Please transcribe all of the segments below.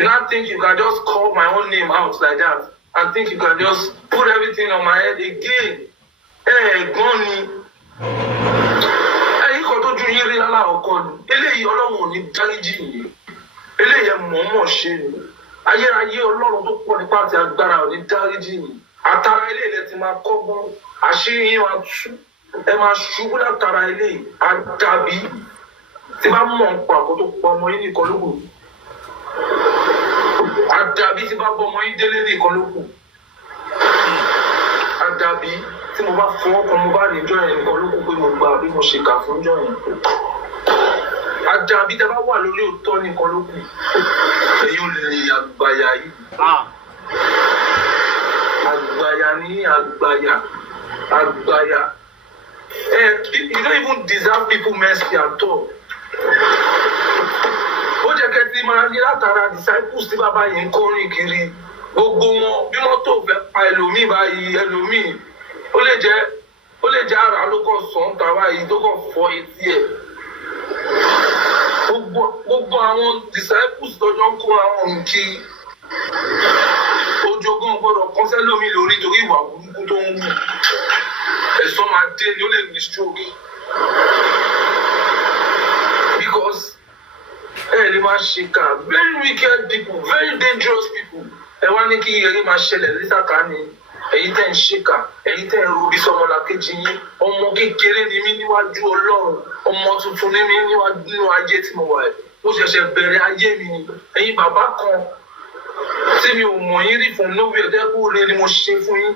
You not think you can just call my own name out like that and think you can just put everything on my head again. Goni. Ẹ̀yin kan tó ju yín rí lálákọ̀ọ́kọ́ ni. Eléyìí Ọlọ́run ò ní dáríjì yín. Eléyìí mọ̀ọ́mọ̀ ṣe ni. Ayérayé Ọlọ́run tó pọ̀ nípa àti agbára ò ní dáríjì yín. Àtàrà eléyìí lẹ ti máa kọ́gbọ́n. Àṣírí yín máa tú. Ẹ máa ṣubú látara eléyìí. Àdàbí. Tí bá mọ̀ ń pa àkótó pọ̀ ọmọ yín nìkan lókun. Àdàbí tí bá bọ́ ọmọ yín délé nìkan lókun. Àdàbí tí mo bá fọwọ́ kan mo bá rí ìjọ yẹn nìkan lókun pé mo gbà bí mo ṣe kà fún ìjọ yẹn. Àdàbí tí a bá wà lórí òótọ́ nìkan lókun. Èyí ò lè àgbàyà yìí. Àgbàyà ní àgbàyà. Àgbàyà. You don't even deserve people mercy at all. Ó jẹ́ kẹ́ ti máa rí látara disciples tí bàbá yìí ń kọrin kiri. Gbogbo wọn bí mọ́tò fẹ́ pa ẹlòmíì báyìí ẹlòmíì. Ó lè jẹ́ ara ló kọ̀ sàn tàwa yìí tó kọ̀ fọ́ etí ẹ̀. Gbogbo àwọn disciples tọ́jọ́ ń kó àwọn nǹkí. Ojogún gbọ́dọ̀ kọ́sẹ́ lómi lórí torí ìwà burúkú tó ń wù. Ẹ̀sán máa dé ni ó lè ní stroke. Because lè máa ṣèkà very wicked people, very dangerous people. Ẹ wá ní kí eré máa ṣẹlẹ̀ lítàkà ni. Ẹ̀yin tẹ́ ń ṣèkà, ẹ̀yin tẹ́ ń rubí sọmọlàkejì yín. Ọmọ kékeré ni mí níwájú Ọlọ́run. Ọmọ tuntun ni mí nínú ayé tí mo wà. Mo ṣẹ̀ṣẹ̀ bẹ̀rẹ̀ ayé mi ni. Ẹ̀yin bàbá kan tí mi ò mọ̀ yín rí fún nowhere dẹ́kun rẹ ni mo ṣe fún yín.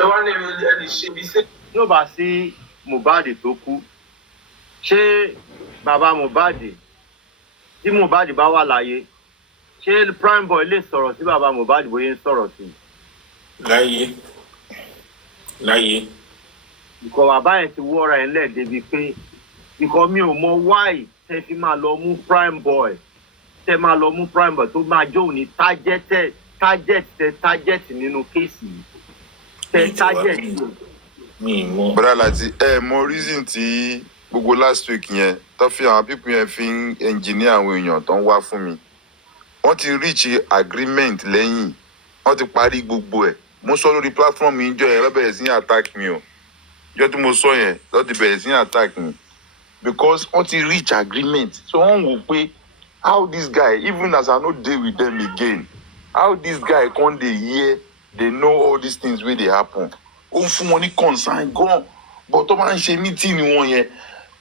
Ẹ wá ní ẹ lè ṣe bí sẹ́. Ló bá sí Mohbad tó kú, ṣé bàbá Mohbad tí Mohbad bá wà láyé, ṣé prime boy lè sọ̀rọ̀ sí bàbá Mohbad bóyá ń sọ̀rọ̀ sí? Láyé. Ìkọ̀ bàbá yẹn ti wọ́ra ẹ̀ lẹ̀ débi pé ìkọ̀ mi ò mọ why tẹ́ fi máa lọ mú prime boy tó máa jó ní target nínú kéèsì yìí. Tẹ́ target yìí. Mi mọ̀. Bọ́dà láti mọ reason tí gbogbo last week yẹn tó fi àwọn people yẹn fi ń engineer àwọn èèyàn tó ń wá fún mi. Wọ́n ti reach agreement lẹ́yìn. Wọ́n ti parí gbogbo ẹ̀. Mo sọ lórí platform yìí jọ yẹn lọ́ bẹ̀rẹ̀ sí ní attack mi o. Ìjọ́ tí mo sọ yẹn lọ́ ti bẹ̀rẹ̀ sí ní attack mi. Because wọ́n ti reach agreement. So wọ́n wò pé how this guy, even as I no dey with them again, how this guy come dey hear, they know all these things wey dey happen. Ó fún wọn ní concern gan, but tó máa ń ṣe meeting wọn yẹn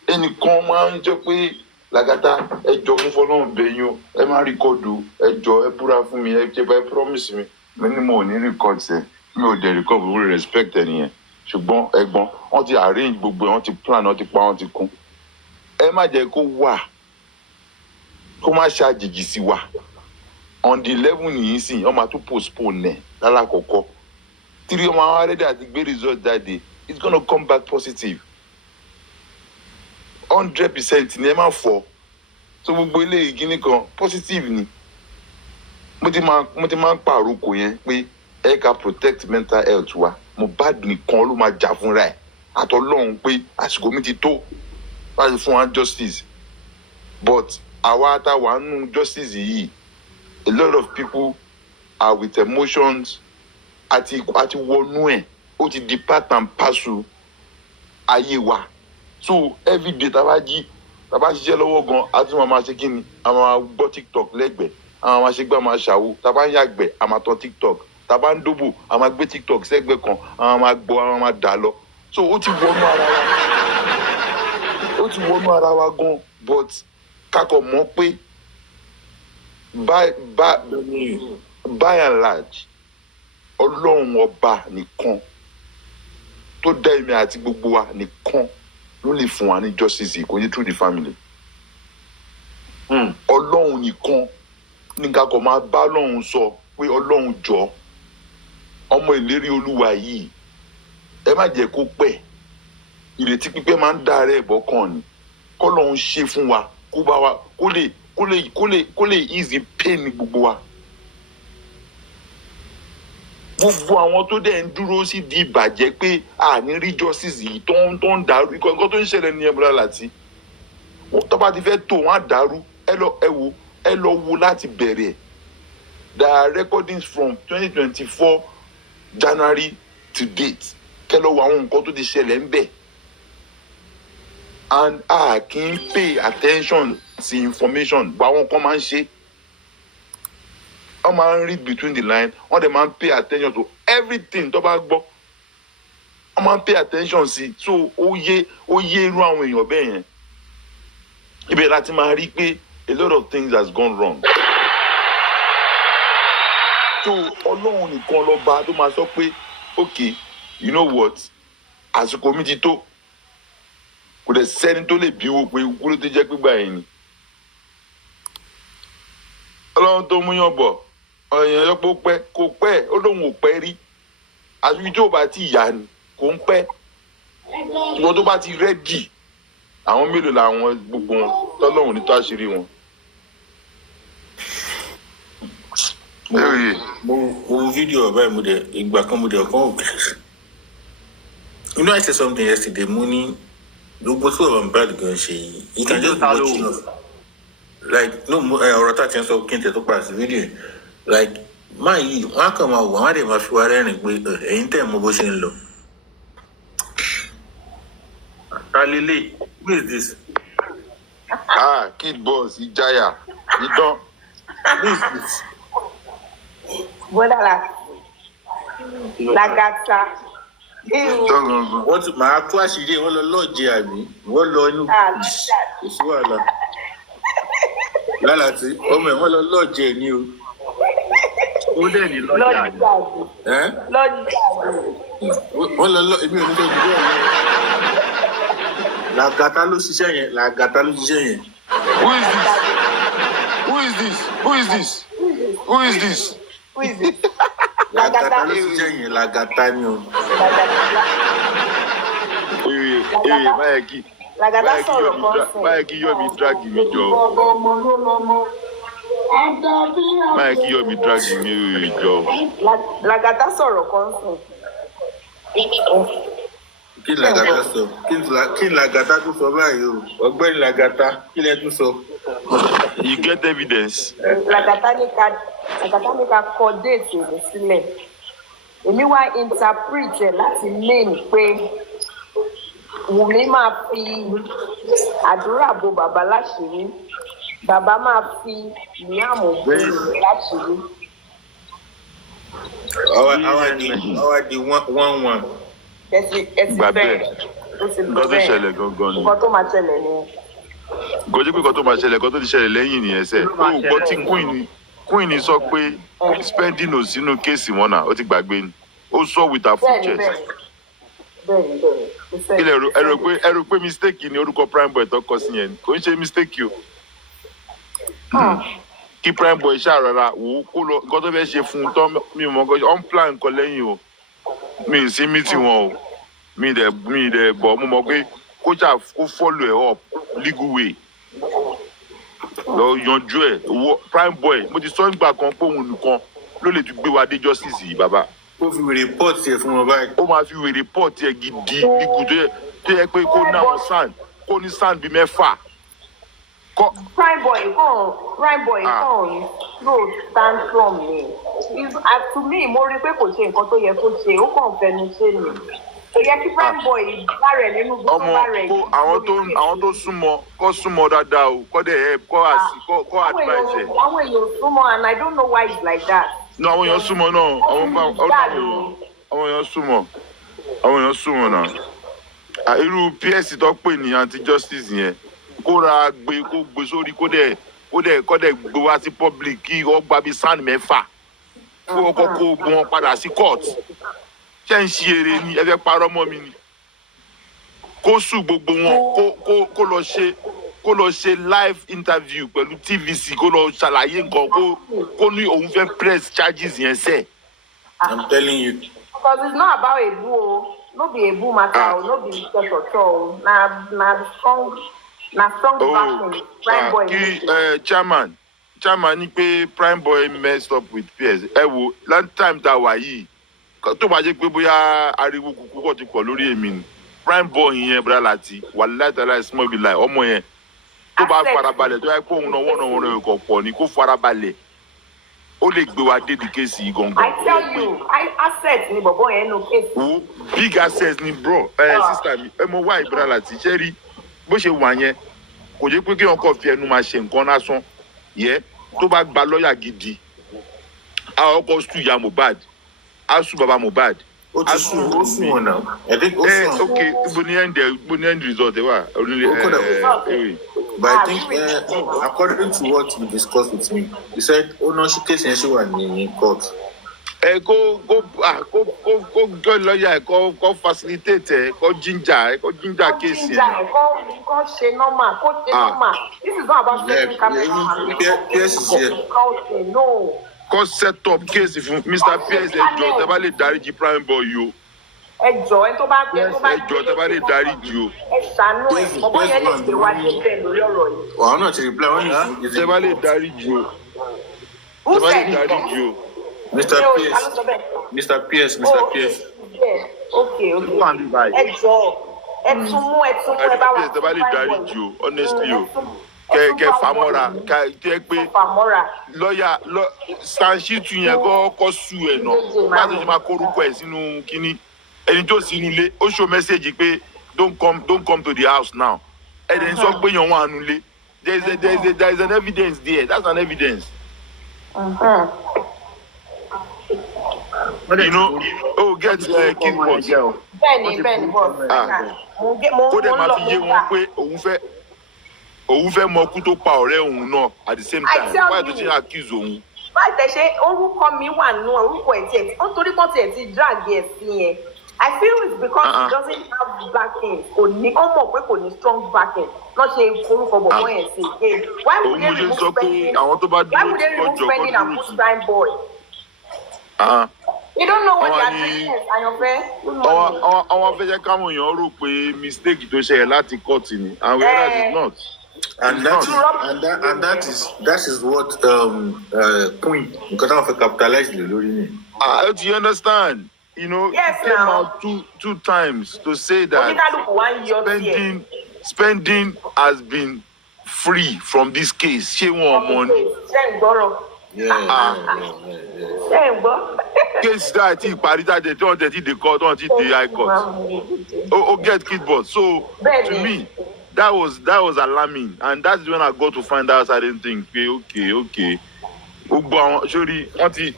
ẹnìkan máa ń jẹ́ pé làgàtà ẹjọ́ fún fọlọ́run bẹ̀yìn o ẹ máa rìkọ́dù ẹjọ́ ẹ búra fún mi ẹ jẹ́ bá ẹ promise mi mi ni mo ò ní rìkọ́dù sẹ́ mi ò dẹ̀ rìkọ́dù mo respect ẹ nìyẹn ṣùgbọ́n ẹ̀gbọ́n wọ́n ti arrange gbogbo ẹ̀ wọ́n ti plan wọ́n ti pa wọ́n ti kún ẹ má jẹ́ kó wà kó má ṣàjèjì sí wa on the 11 yìí sìn wọ́n máa tún postpone ẹ̀ lálàkọ́kọ́. 3 ọmọ àwọn arẹ́dẹ̀ àti gbé result that day it's gonna come back positive 100% ni ẹ máa fọ so gbogbo eléyìí gíní kan positive ni mo ti máa ń pàrokò yẹn pé ẹ ká protect mental health wa Mohbad nìkan ló máa jà fúnra ẹ̀ àtọlọ́run pé àsìkò mi ti tó láti fún wa justice but àwa àtàwà nù justice yìí a lot of people are with emotions àti wọnú ẹ̀ ó ti di part and parcel ayé wa so every day tá bá ṣiṣẹ́ lọ́wọ́ gan a tún máa ṣe kí ni a máa gbọ́ TikTok lẹ́gbẹ̀ẹ́ a máa ṣe gbá máa ṣàwó tá bá ń yàgbẹ́ a máa tọ́ TikTok tá bá ń dóbò a máa gbé TikTok sẹ́gbẹ̀ẹ́ kan a máa gbọ́ a máa dà lọ so ó ti wọnú ara wa gan but kakọ̀ mọ̀ pé by and large Ọlọ́run ọba nìkan tó dá èmi àti gbogbo wa nìkan ló lè fún wa ní justice kò ní through the family. Ọlọ́run nìkan ní kakọ̀ máa bá Ọlọ́run sọ pé Ọlọ́run jọ ọmọ ìlérí Olúwa yìí ẹ má jẹ́ kó pẹ́ ìrètí pípẹ́ máa ń dá rẹ̀ bọ́ kàn ní k'Ọlọ́run ṣe fún wa kó bá wa kó lè easy pain gbogbo wa. Gbogbo àwọn tó dẹ̀ ń dúró sí di ìbàjẹ́ pé àní rí justice yìí tó ń dàrú nǹkan tó ń ṣẹlẹ̀ ní ẹ̀bùrà láti tó bá ti fẹ́ tó wọn á dàrú ẹ lọ wo láti bẹ̀rẹ̀ There are recordings from 2024 January to date. Kẹ́lọ́ wo àwọn nǹkan tó ti ṣẹlẹ̀ ń bẹ̀. And I can pay attention to information but àwọn kan máa ń ṣe. Wọ́n máa ń read between the lines. Wọ́n dẹ̀ máa ń pay attention to everything tó bá gbọ́. Wọ́n máa ń pay attention sí. So ó yé irú àwọn èèyàn bẹ́ẹ̀ yẹn. Ibẹ̀ láti máa rí pé a lot of things has gone wrong. So Ọlọ́run nìkan lọ́ba tó máa sọ pé okay, you know what, àsìkò mi ti tó. Kò dẹ̀ sẹ́ni tó lè bí wo pé kúrò tó jẹ́ pípa yẹn ni. Ọlọ́run tó mú yàn bọ̀ ọ̀yàn yọ pé ó pẹ́ kò pẹ́ ó lóun ò pẹ́ rí. Àbí tí ò bá ti yá ni kò ń pẹ́. Ṣùgbọ́n tó bá ti rẹ́dì àwọn mélòó làwọn gbogbo wọn tọ́lọ́run ní tó àṣírí wọn. Mo video about mo de igba kan mo de kan. You know, I said something yesterday. Money, gbogbo so am bad gan ṣe. You can just watch it. Like no ọ̀rọ̀ tá ti ń sọ kí n tẹ̀ tó pass video. Like máa yìí wọ́n á kàn máa wò wọ́n á dẹ̀ máa fi wá rẹ́rìn pé ẹ̀yin tẹ̀ mọ bó ṣe ń lọ. Alele, who is this? Kid boss Ìjayà Idán. Who is this? Bọ́dà Lagata. Wọ́n ti máa tó àṣírí wọ́n lọ lọ́ọ̀jẹ̀ àbí wọ́n lọ inú èso wàhálà. Lálàtí ọmọ ẹ̀ wọ́n lọ lọ́ọ̀jẹ̀ ní o. Ó dẹ̀ ní lọ́jà ni. Wọ́n lọ lọ́ọ̀ èmi ò ní lọ́ọ̀ jù bẹ́ẹ̀ ni. Làgàtà ló ṣiṣẹ́ yẹn. Who is this? Làgàtà ló ṣiṣẹ́ yẹn. Làgàtà ni o. Lagata sọ̀rọ̀ kan sọ. Báyẹ̀ kí yọ̀ mi drag mi jọ. Báyẹ̀ kí yọ̀ mi drag mi jọ. Lagata sọ̀rọ̀ kan sọ. Kí Làgàtà sọ? Kí Làgàtà tó sọ báyìí o? Ọ̀gbẹ́ni Làgàtà kí lẹ tún sọ? You get evidence. Lagata ní ká kọ déètì òní sílẹ̀. Èmi wá interpret ẹ̀ láti mean pé Wùmí máa fi àdúrà bo bàbá láṣìírí. Bàbá máa fi ìyáàmù bo láṣìírí. Ọwọ́ di 1-1. Ẹsì bẹ́ẹ̀ ó ti lọ bẹ́ẹ̀. Ṣẹlẹ̀ gangan ni. Nǹkan tó máa ṣẹlẹ̀ ni. Gòjì pé nǹkan tó máa ṣẹlẹ̀ kan tó ti ṣẹlẹ̀ lẹ́yìn nìyẹn sẹ́. Ó gbọ́ tí Queen sọ pé spending ò sínú kéèsì wọn náà ó ti gbàgbé ni. Ó sọ with her full chest. Bẹ́ẹ̀ni. Ẹ rò pé mistake ni orúkọ prime boy tó kọ sí yẹn kò ń ṣe mistake o. Kí prime boy ṣàrọ̀ra wò ó kó lọ nǹkan tó fẹ́ ṣe fún un tán mi ò mọ̀ nǹkan on plan nǹkan lẹ́yìn o. Mi ì sí meeting wọn o. Mi ì dẹ̀ bọ̀ mo mọ̀ pé kójà kó follow ẹ̀ up legal way. Lọ yanjú ẹ̀ owó prime boy mo ti sọ nígbà kan pé òun nìkan ló lè tún gbé wa dé justice yìí bàbá. Ó fi report ẹ̀ fún wọn báyìí. Ó máa fi report ẹ̀ gidi legal tó yẹ pé kó ní àwọn sand kó ní sand bíi mẹ́fà. Prime boy kan ló stand from me. To me mo rí pé kò ṣe nǹkan tó yẹ kó ṣe ó kàn fẹnu ṣe ni. Kò yẹ kí prime boy bá rẹ̀ nínú gbogbo bá rẹ̀ yìí. Àwọn tó súnmọ́ kó súnmọ́ dáadáa o kó dẹ̀ help kó advice ẹ̀. Àwọn èèyàn súnmọ́ and I don't know why it's like that. No, àwọn èèyàn súnmọ́ náà àwọn èèyàn súnmọ́ náà. Irú PS tó pè ní anti-justice yẹn kó gbé sórí kó dẹ̀ gbé wá sí public kí wọ́n gba bí sand mẹ́fà kí wọ́n kọ́kọ́ gbé wọn padà sí court. Ṣé ń ṣe eré ni ẹ fẹ́ parọ́ mọ́ mi ni? Kó sùn gbogbo wọn kó lọ ṣe live interview pẹ̀lú TVC kó lọ ṣàlàyé nǹkan kó ní òun fẹ́ press charges yẹn sẹ́. I'm telling you. Because it's not about a boo, no be a boo matter, no be just at all. Na strong backbone. Prime boy. Chairman ní pé prime boy messed up with PS. Ẹ wo last time tá a wà yìí tó bá jẹ́ pé bóyá ariwo kúkú kọ̀ ti pọ̀ lórí èmi ni prime boy yẹn bra láti wàláì tàlà small be like ọmọ yẹn tó bá farabalẹ̀ tó yẹ kó òun náà wọ́n rẹ̀ kọ̀ pọ̀ ni kó farabalẹ̀ ó lè gbé wa dé di case yìí gangan. I tell you, asset ni bọ̀bọ̀ yẹn no case. O big assets ni bro sister mi ẹ mọ wá ìbúra láti ṣe rí bó ṣe wà yẹn kò jẹ́ pé kí wọn kàn fi ẹnu máa ṣe nǹkan lásán yẹ tó bá gba lọ́ọ̀yà gidi a ọkọ̀ sùn ya Mohbad a sùn baba Mohbad. ó sùn wọn náà ok ibo ni end result ẹ wà onílé but I think according to what you discussed with me you said ownership case yẹn ṣì wà ní court. kó gbọ́ lọ́ọ̀yà kó facilitate kó ginger case yẹn. Kó ṣe normal this is not about setting capital. Pierce is here. No. Kó set up case fún Mr. Pierce ẹjọ́ tẹ́ bá lè dáríjì prime boy yìí o. Ẹjọ́ ẹ tó bá ẹjọ́ tẹ́ bá lè dáríjì o. Ẹ ṣàánú ẹ ọmọ yẹn lè ṣe wá dé bẹ́ẹ̀ lórí ọ̀rọ̀ yìí. Ọ̀hún náà ti reply wọ́n ní tẹ́ bá lè dáríjì o. Tẹ́ bá lè dáríjì o. Mr. Pierce. Okay. Ẹjọ́ ẹ tún mú ẹ bá wà. Tẹ́ bá lè dáríjì o honestly o. Kẹ famọ́ra kẹ pé lọ́ọ̀yà sanṣitu yẹn kọ́ su ẹ̀ náà láti ṣe máa kórúkọ ẹ̀ sínú kínní ẹni tó sínú ilé ó show message pé don't come to the house now ẹ̀dẹ̀ ń sọ pé yàn wọ́n àánú lé there is an evidence there that's an evidence. You know get kid boss. Bẹ́ẹ̀ni boss. Kó dẹ̀ máa fi yé wọn pé òun fẹ́ mọ kú tó pa ọ̀rẹ́ òun náà at the same time why tó ṣe accuse òun. Báyìí tẹ̀ ṣe orúkọ mi wà nù orúkọ ẹ̀ tiẹ̀ nítorí kan tiẹ̀ ti drag ẹ̀ sí yẹn I feel it's because he doesn't have backing kò ní ó mọ̀ pé kò ní strong backing lọ́ ṣe orúkọ bọ̀bọ̀ yẹn sí again why would they remove spending and put prime boy. You don't know what they are doing àyànfẹ́. Àwọn afẹ́jẹ́ káwọn èèyàn rò pé mistake tó ṣẹlẹ̀ láti court ni and whereas it's not. And that is what Queen because I have capitalized the lórí ni. Do you understand? You know, yes, he came out two times to say that spending has been free from this case. Ṣé wọn money? Case that he parí that they don't the court, don't the high court. Get kid boss. So to me, that was alarming, and that's when I got to find out certain things. Okay. Sorry, auntie.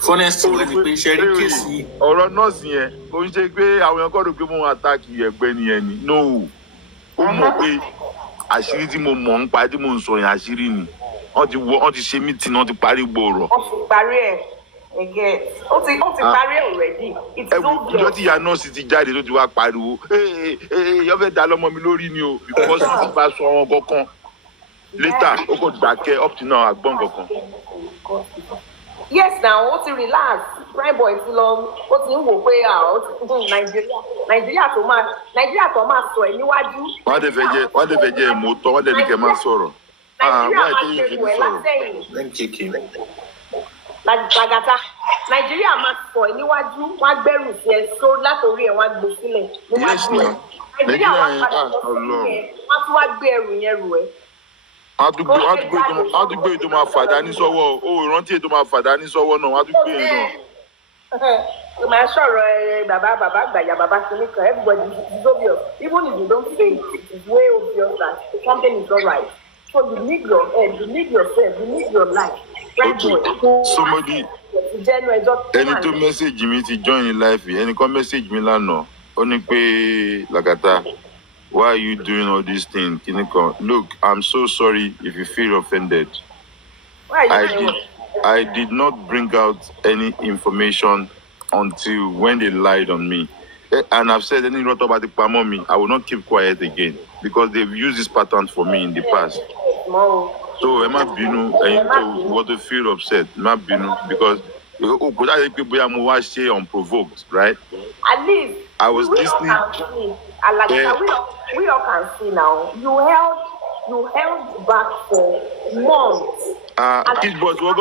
Funniest thing ni pé ṣe rí case yìí. Ọ̀rọ̀ nọ́ọ̀sì yẹn kò ń ṣe pé àwọn èèyàn kọ́ ló pé mo attack ẹgbẹ́ nìyẹn ni. No, ó mọ̀ pé àṣírí tí mo mọ̀ ń pa tí mo ń sọ yẹn àṣírí ni. Wọ́n ti ṣe meeting, wọ́n ti parí gbòòrò. Wọ́n ti parí ẹ̀ again. Ó ti parí ẹ̀ already. Ìjọ tí ìyá nọ́ọ̀sì ti jáde tó ti wá pariwo yọ fẹ́ dá lọ́mọ mi lórí ni o because ó ti bá sọ wọn kankan. Later ó kò dákẹ́ up to now àgbọ̀n kankan. Yes now ó ti relax prime boy ti lọ ó ti ń wò pé Nàìjíríà tó máa sọ ẹ̀ níwájú. Wọ́n dẹ̀ fẹ́ jẹ́ ìmọ̀tọ́ wọ́n dẹ̀ ní kẹ́ máa sọ̀rọ̀. Nàìjíríà máa ṣe ìwẹ̀ látẹ̀yìn. Làgàtà Nàìjíríà máa sọ ẹ̀ níwájú wọ́n á gbẹ́rù sí ẹ só látòrí ẹ̀ wọ́n á gbé sílẹ̀ níwájú ẹ̀. Nàìjíríà wọ́n á padà lọ sí ẹ̀ wọ́n á tún wá gbé ẹrù yẹn rù ẹ̀. Àdúgbò ètò máa fàdá ní sọ́wọ́ o ìrántí ètò máa fàdá ní sọ́wọ́ náà àdúgbò yẹn náà. O máa sọ̀rọ̀ bàbá àgbàyà bàbá kìíní kan everybody is obvious even if you don't say it it's way obvious that something is not right. So you need your head, you need yourself, you need your life. Somebody ẹni tó mẹ́sẹ̀gì mi ti join in life ẹni kan mẹ́sẹ̀gì mi lánàá ó ní pé Lagata why are you doing all these things kinikan look I'm so sorry if you feel offended. I did not bring out any information until when they lied on me. And I've said any lot about the pamọ́ I will not keep quiet again because they've used this pattern for me in the past. So ẹ má bínú ẹ̀yin tó want to feel upset ẹ má bínú because kò dáre pé bóyá mo wá ṣe unprovoked, right? At least I was listening. We all can see now. You held back for months. Kid boss wọ́n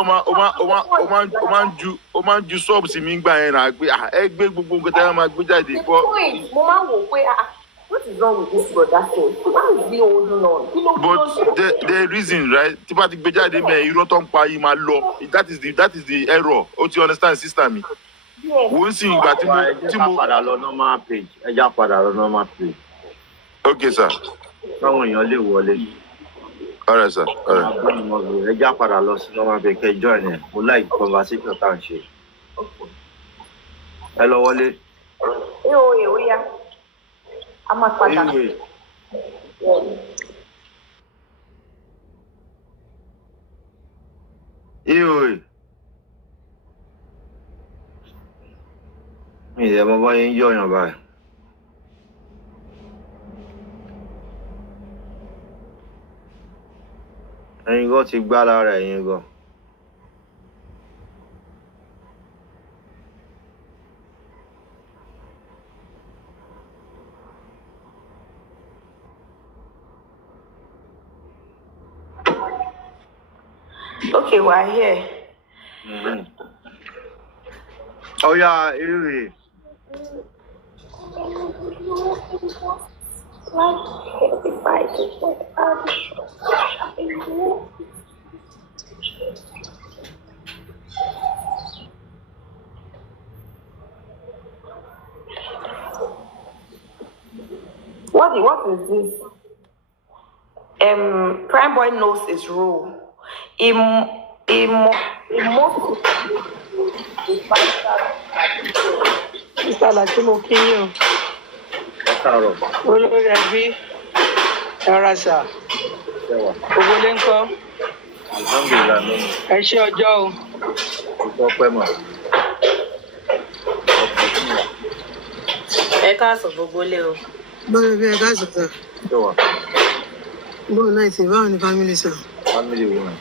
o máa ń ju sọ́ọ̀bù sí mi gbà yẹn náà pé ẹ gbé gbogbo nǹkan tí wọ́n máa gbé jáde. The point mo máa ń wò pé what is wrong with this brother thing? Why is he holding on? But the reason, right? Tipati gbejade me irọ́ tó ń pa yìí máa lọ. That is the error. O ti understand, sister mi? Yes. Wọ́n sì ìgbà tí ẹ jẹ́ ká padà lọ normal page. Ẹ jẹ́ ká padà lọ normal page. Okay, sir. Káwọn èèyàn lè wọlé. All right, sir. All right. Ẹ jẹ́ ká padà lọ sí normal page kẹ́ join ẹ̀. Mo like conversation tá à ń ṣe. Ẹ lọ wọlé. Ó yá. A máa padà. Ìwé. Mi ìdẹ̀ mọ bá yín yọ̀yàn báyìí. Ẹ̀yin gan ti gbá lára ẹ̀yin gan. Okay, we're here. Oh yeah, Ìwé. What is this? Prime Boy knows his role. Mr. Latisne kí yín o. Ẹ káàárọ̀. Olórí ẹbí ẹ̀rọ ṣà. Gbogbo ilé ń kọ́. Alhamdulillah lọ́nà. Ẹ ṣé ọjọ́ o. Ìtọ́ pẹ́ mọ̀. Ẹ káàsán gbogbo ilé o. Bọ́lá bí ẹ káàsán sà. Ṣé wà? Bọ́lá náà ti báwọn ní fámìlì sà. Family woman.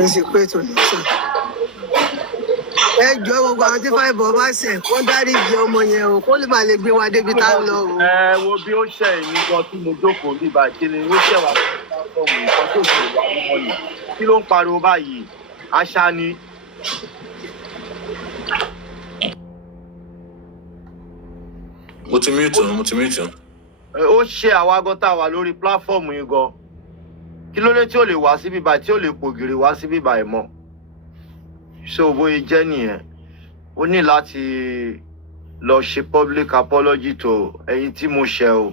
Ẹ sì pé ètò ní sà. Ẹ jọ gbogbo àwọn tí fáìbọ̀ bá ṣẹ̀ kó dáríjì ọmọ yẹn o kó lè bá lè gbé wa débi tá a lọ o. Ẹ wo bí ó ṣe èmi gan tí mo jókòó níbà kí ni ó ṣẹ̀wá fún nǹkan tó ṣe wà nínú yìí. Kí ló ń pariwo báyìí? Àṣà ni. Mo ti mute. Ó ṣe àwa gan tá a wà lórí pláfọ́ọ̀mù yìí gan. Kí ló dé tí ó lè wá síbí báyìí tí ó lè pògìrì wá síbí báyìí mọ́? So bóyá jẹ́ nìyẹn. Ó ní láti lọ ṣe public apology to ẹ̀yin tí mo ṣẹ̀ o.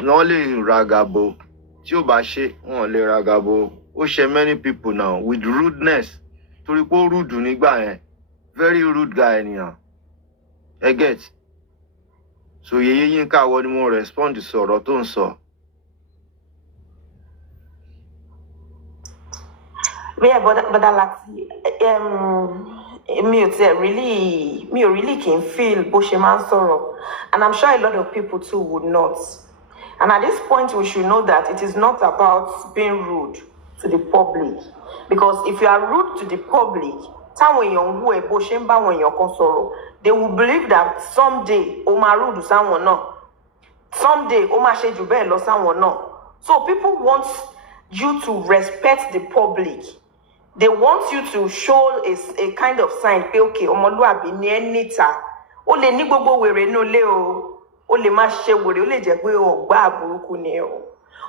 Wọ́n lè ragabo. Tí ó bá ṣe, wọ́n lè ragabo. Ó ṣe many people now with rudeness. Torí pé ó rude nígbà yẹn. Very rude guy ènìyàn. Ẹ get? So Yeye Yinka wọ́n ni mo respond sọ̀rọ̀ tó ń sọ. Yeah, but Lati, me really can feel bó ṣe máa ń sọ̀rọ̀, and I'm sure a lot of people too would not. And at this point, we should know that it is not about being rude to the public, because if you are rude to the public, táwọn èèyàn wú ẹ bó ṣe ń bá àwọn èèyàn kan sọ̀rọ̀, they will believe that someday ó máa rude sáwọn náà, someday ó máa ṣe jù bẹ́ẹ̀ lọ sáwọn náà. So people want you to respect the public. They want you to show a kind of sign pé okay, ọmọlúwàbí ni ẹ́ níta. Ó lè ní gbogbo wèrè inú ilé o. Ó lè má ṣe wèrè, ó lè jẹ́ pé ọ̀gbá àbúrúkú ni o.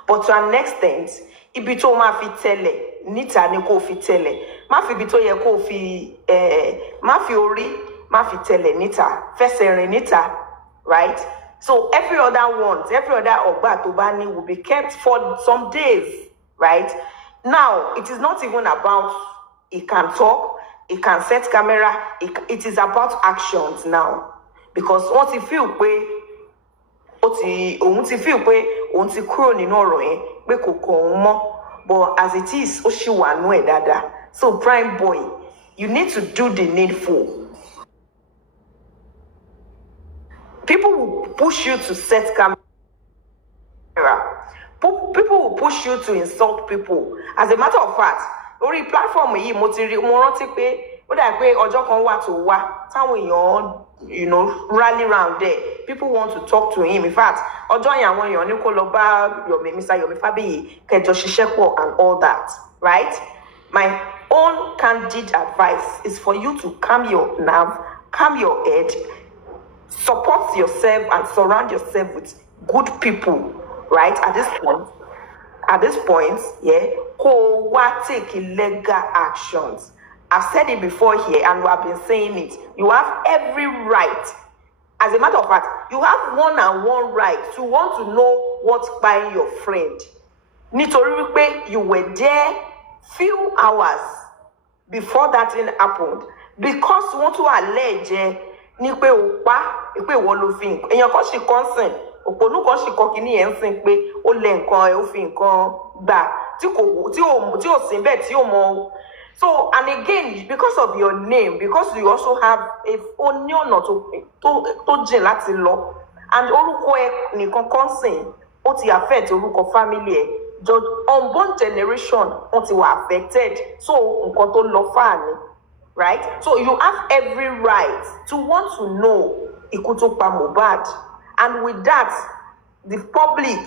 But to an extent, ibi tó máa fi tẹ̀lẹ̀ níta ni kó fi tẹ̀lẹ̀. Má fi ibi tó yẹ kó fi má fi orí, má fi tẹ̀lẹ̀ níta. Fẹsẹ̀ rìn níta, right? So every other ọ̀gbá tó bá ní will be kept for some days, right? Now, it is not even about he can talk, he can set camera, it is about actions now. Because once he feel pé òun ti kúrò nínú ọ̀rọ̀ yẹn pé kò kàn òun mọ́, but as it is ó ṣì wà nú ẹ̀ dáadáa. So Prime Boy, you need to do the needful. People will push you to set camera. People will push you to insult people. As a matter of fact, orí platform yìí mo rántí pé ó dà pé ọjọ́ kan wà tó wá táwọn èèyàn rally round there. People want to talk to him. In fact, ọjọ́ yẹn àwọn èèyàn ní kó lọ bá Mr. Yomi Fabiyi kẹjọ ṣiṣẹ́ pọ̀ and all that, right? My own candid advice is for you to calm your nerve, calm your head, support yourself and surround yourself with good people, right? At this point, yeah, take legal actions. I've said it before here, and we have been saying it. You have every right. As a matter of fact, you have one-on-one right to want to know what's by your friend. Nítorí wípé you were there few hours before that thing happened, because wọ́n tún allege ní pé ó pa pé ìwọ ló fi nǹkan èèyàn kan sì consent òpònú kan sì kọ kíní yẹn ń sìn pé ó lẹ nǹkan ẹ̀ ó fi nǹkan gbà tí ò sí bẹ́ẹ̀ tí ò mọ. So, and again, because of your name, because you also have a only ọ̀nà tó jìn láti lọ, and orúkọ ẹ nìkan consent ó ti affect orúkọ family ẹ, just unborn generation wọ́n ti were affected, so nǹkan tó lọ fà ni, right? So you have every right to want to know ikú tó pa Mohbad, and with that the public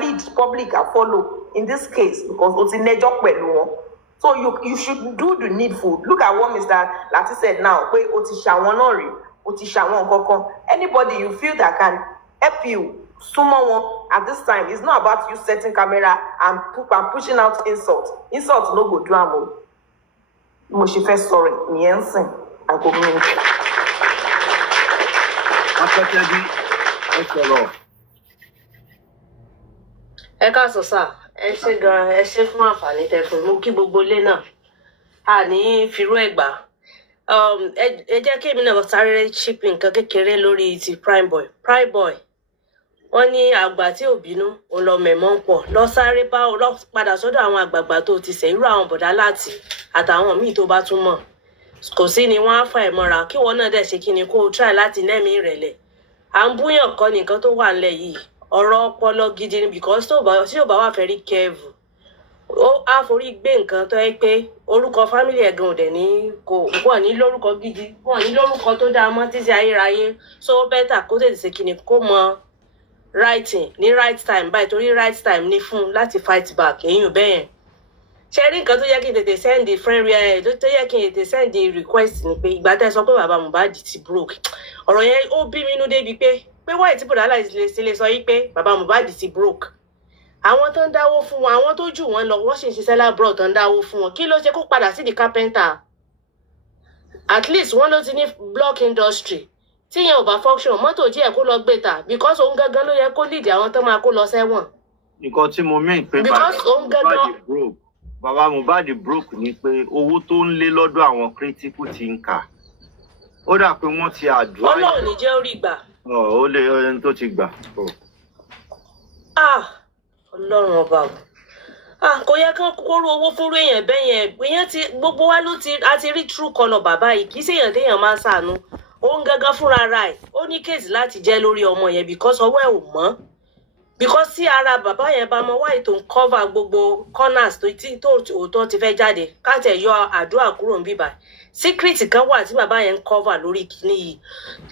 lead public are follow in this case because ó ti nẹjọ́ pẹ̀lú wọn. So you should do the needful. Look at what Mr. Latisne said now. Pé ó ti ṣàwọn náà rí, ó ti ṣàwọn kankan. Anybody you feel that can help you, someone at this time, it's not about you setting camera and pushing out insults. Insults no go do am. Mo ṣe fẹ́ sọ̀rọ̀ ìyẹn sìn. I go mean. Akẹ́kẹ́bí ẹ sọ̀rọ̀. Ẹ káàsán sà, ẹ ṣé gan, ẹ ṣé fún àǹfààní tẹ́ fún mi. Mo kí gbogbo ilé náà. A ní firú ẹ̀gbá. Ẹ jẹ́ kí èmi náà sáré chip nǹkan kékeré lórí ti Prime Boy. Prime Boy, wọ́n ní àgbà tí ò bínú, òun lọ mẹ̀mọ́ ń pọ̀. Lọ sáré lọ padà sọ́dọ̀ àwọn àgbààgbà tó ti ṣẹ̀, irú àwọn bọ̀dá láti àtàwọn míì tó bá tún mọ̀. Kò sí ni wọ́n á fà ẹ̀ mọ́ra, kí wọ́n náà dẹ̀ ṣe kí ni kó o try láti nẹ́mí ìrẹ̀lẹ̀. À ń búyàn kọ́ nìkan tó wà nílẹ̀ yìí. Ọ̀rọ̀ ọpọlọ gidi ni, because tí ò bá wà very careful, ó á forí gbé nǹkan tó yẹ pé orúkọ family ẹ̀gàn òdẹ̀ ní kò wọ́n ní lórúkọ gidi, wọ́n ní lórúkọ tó dáa mọ́ títí ayérayé. So better kó tètè ṣe kí ni kó mọ writing ní right time báyìí, torí right time ní fún láti fight back èyí ò bẹ́yẹn. Ṣé rí nǹkan tó yẹ kí n tètè send the friend tó yẹ kí n tètè send the request ni pé ìgbà tẹ́ sọ pé bàbá Mohbad ti broke, ọ̀rọ̀ yẹn ó bí mi inú débi pé wáyé tí bọ̀dá láì lè sọ yí pé bàbá Mohbad ti broke. Àwọn tó ń dáwó fún wọn, àwọn tó jù wọn lọ, wọ́n sì ń ṣiṣẹ́ lábúrò tó ń dáwó fún wọn. Kí ló ṣe kó padà sí di carpenter? At least wọ́n ló ti ní block industry. Tí yẹn ò bá function, mọ́tò díẹ̀ kó lọ gbé ta, because òun gangan ló yẹ kó lead àwọn tó máa kó lọ sẹ́wọ̀n. Nǹkan tí mo mean pé bàbá Mohbad broke ni pé owó tó ń lé lọ́dọ̀ àwọn critical thinker. Ó dà pé wọ́n ti àdúrà. Ọlọ́run ní jẹ́ orí gbà. Ó lè ẹni tó ti gbà. Ọlọ́run ọba o. Kò yẹ kán kóró owó fúnrú èèyàn bẹ́yẹn. Èèyàn ti gbogbo wa a ti rí true colour bàbá yìí. Kì í ṣèyàn téèyàn máa ń ṣàánú. Òun gangan fúnra ara ẹ̀. Ó ní case láti jẹ́ lórí ọmọ yẹn because ọwọ́ ẹ̀ ò mọ́. Because tí ara bàbá yẹn bá mọ wáyé tó ń cover gbogbo corners tó òótọ́ ti fẹ́ jáde. Káàtẹ̀ yọ àdúrà kúrò ń bíbà. Secret kan wà tí bàbá yẹn ń cover lórí kìíní yìí.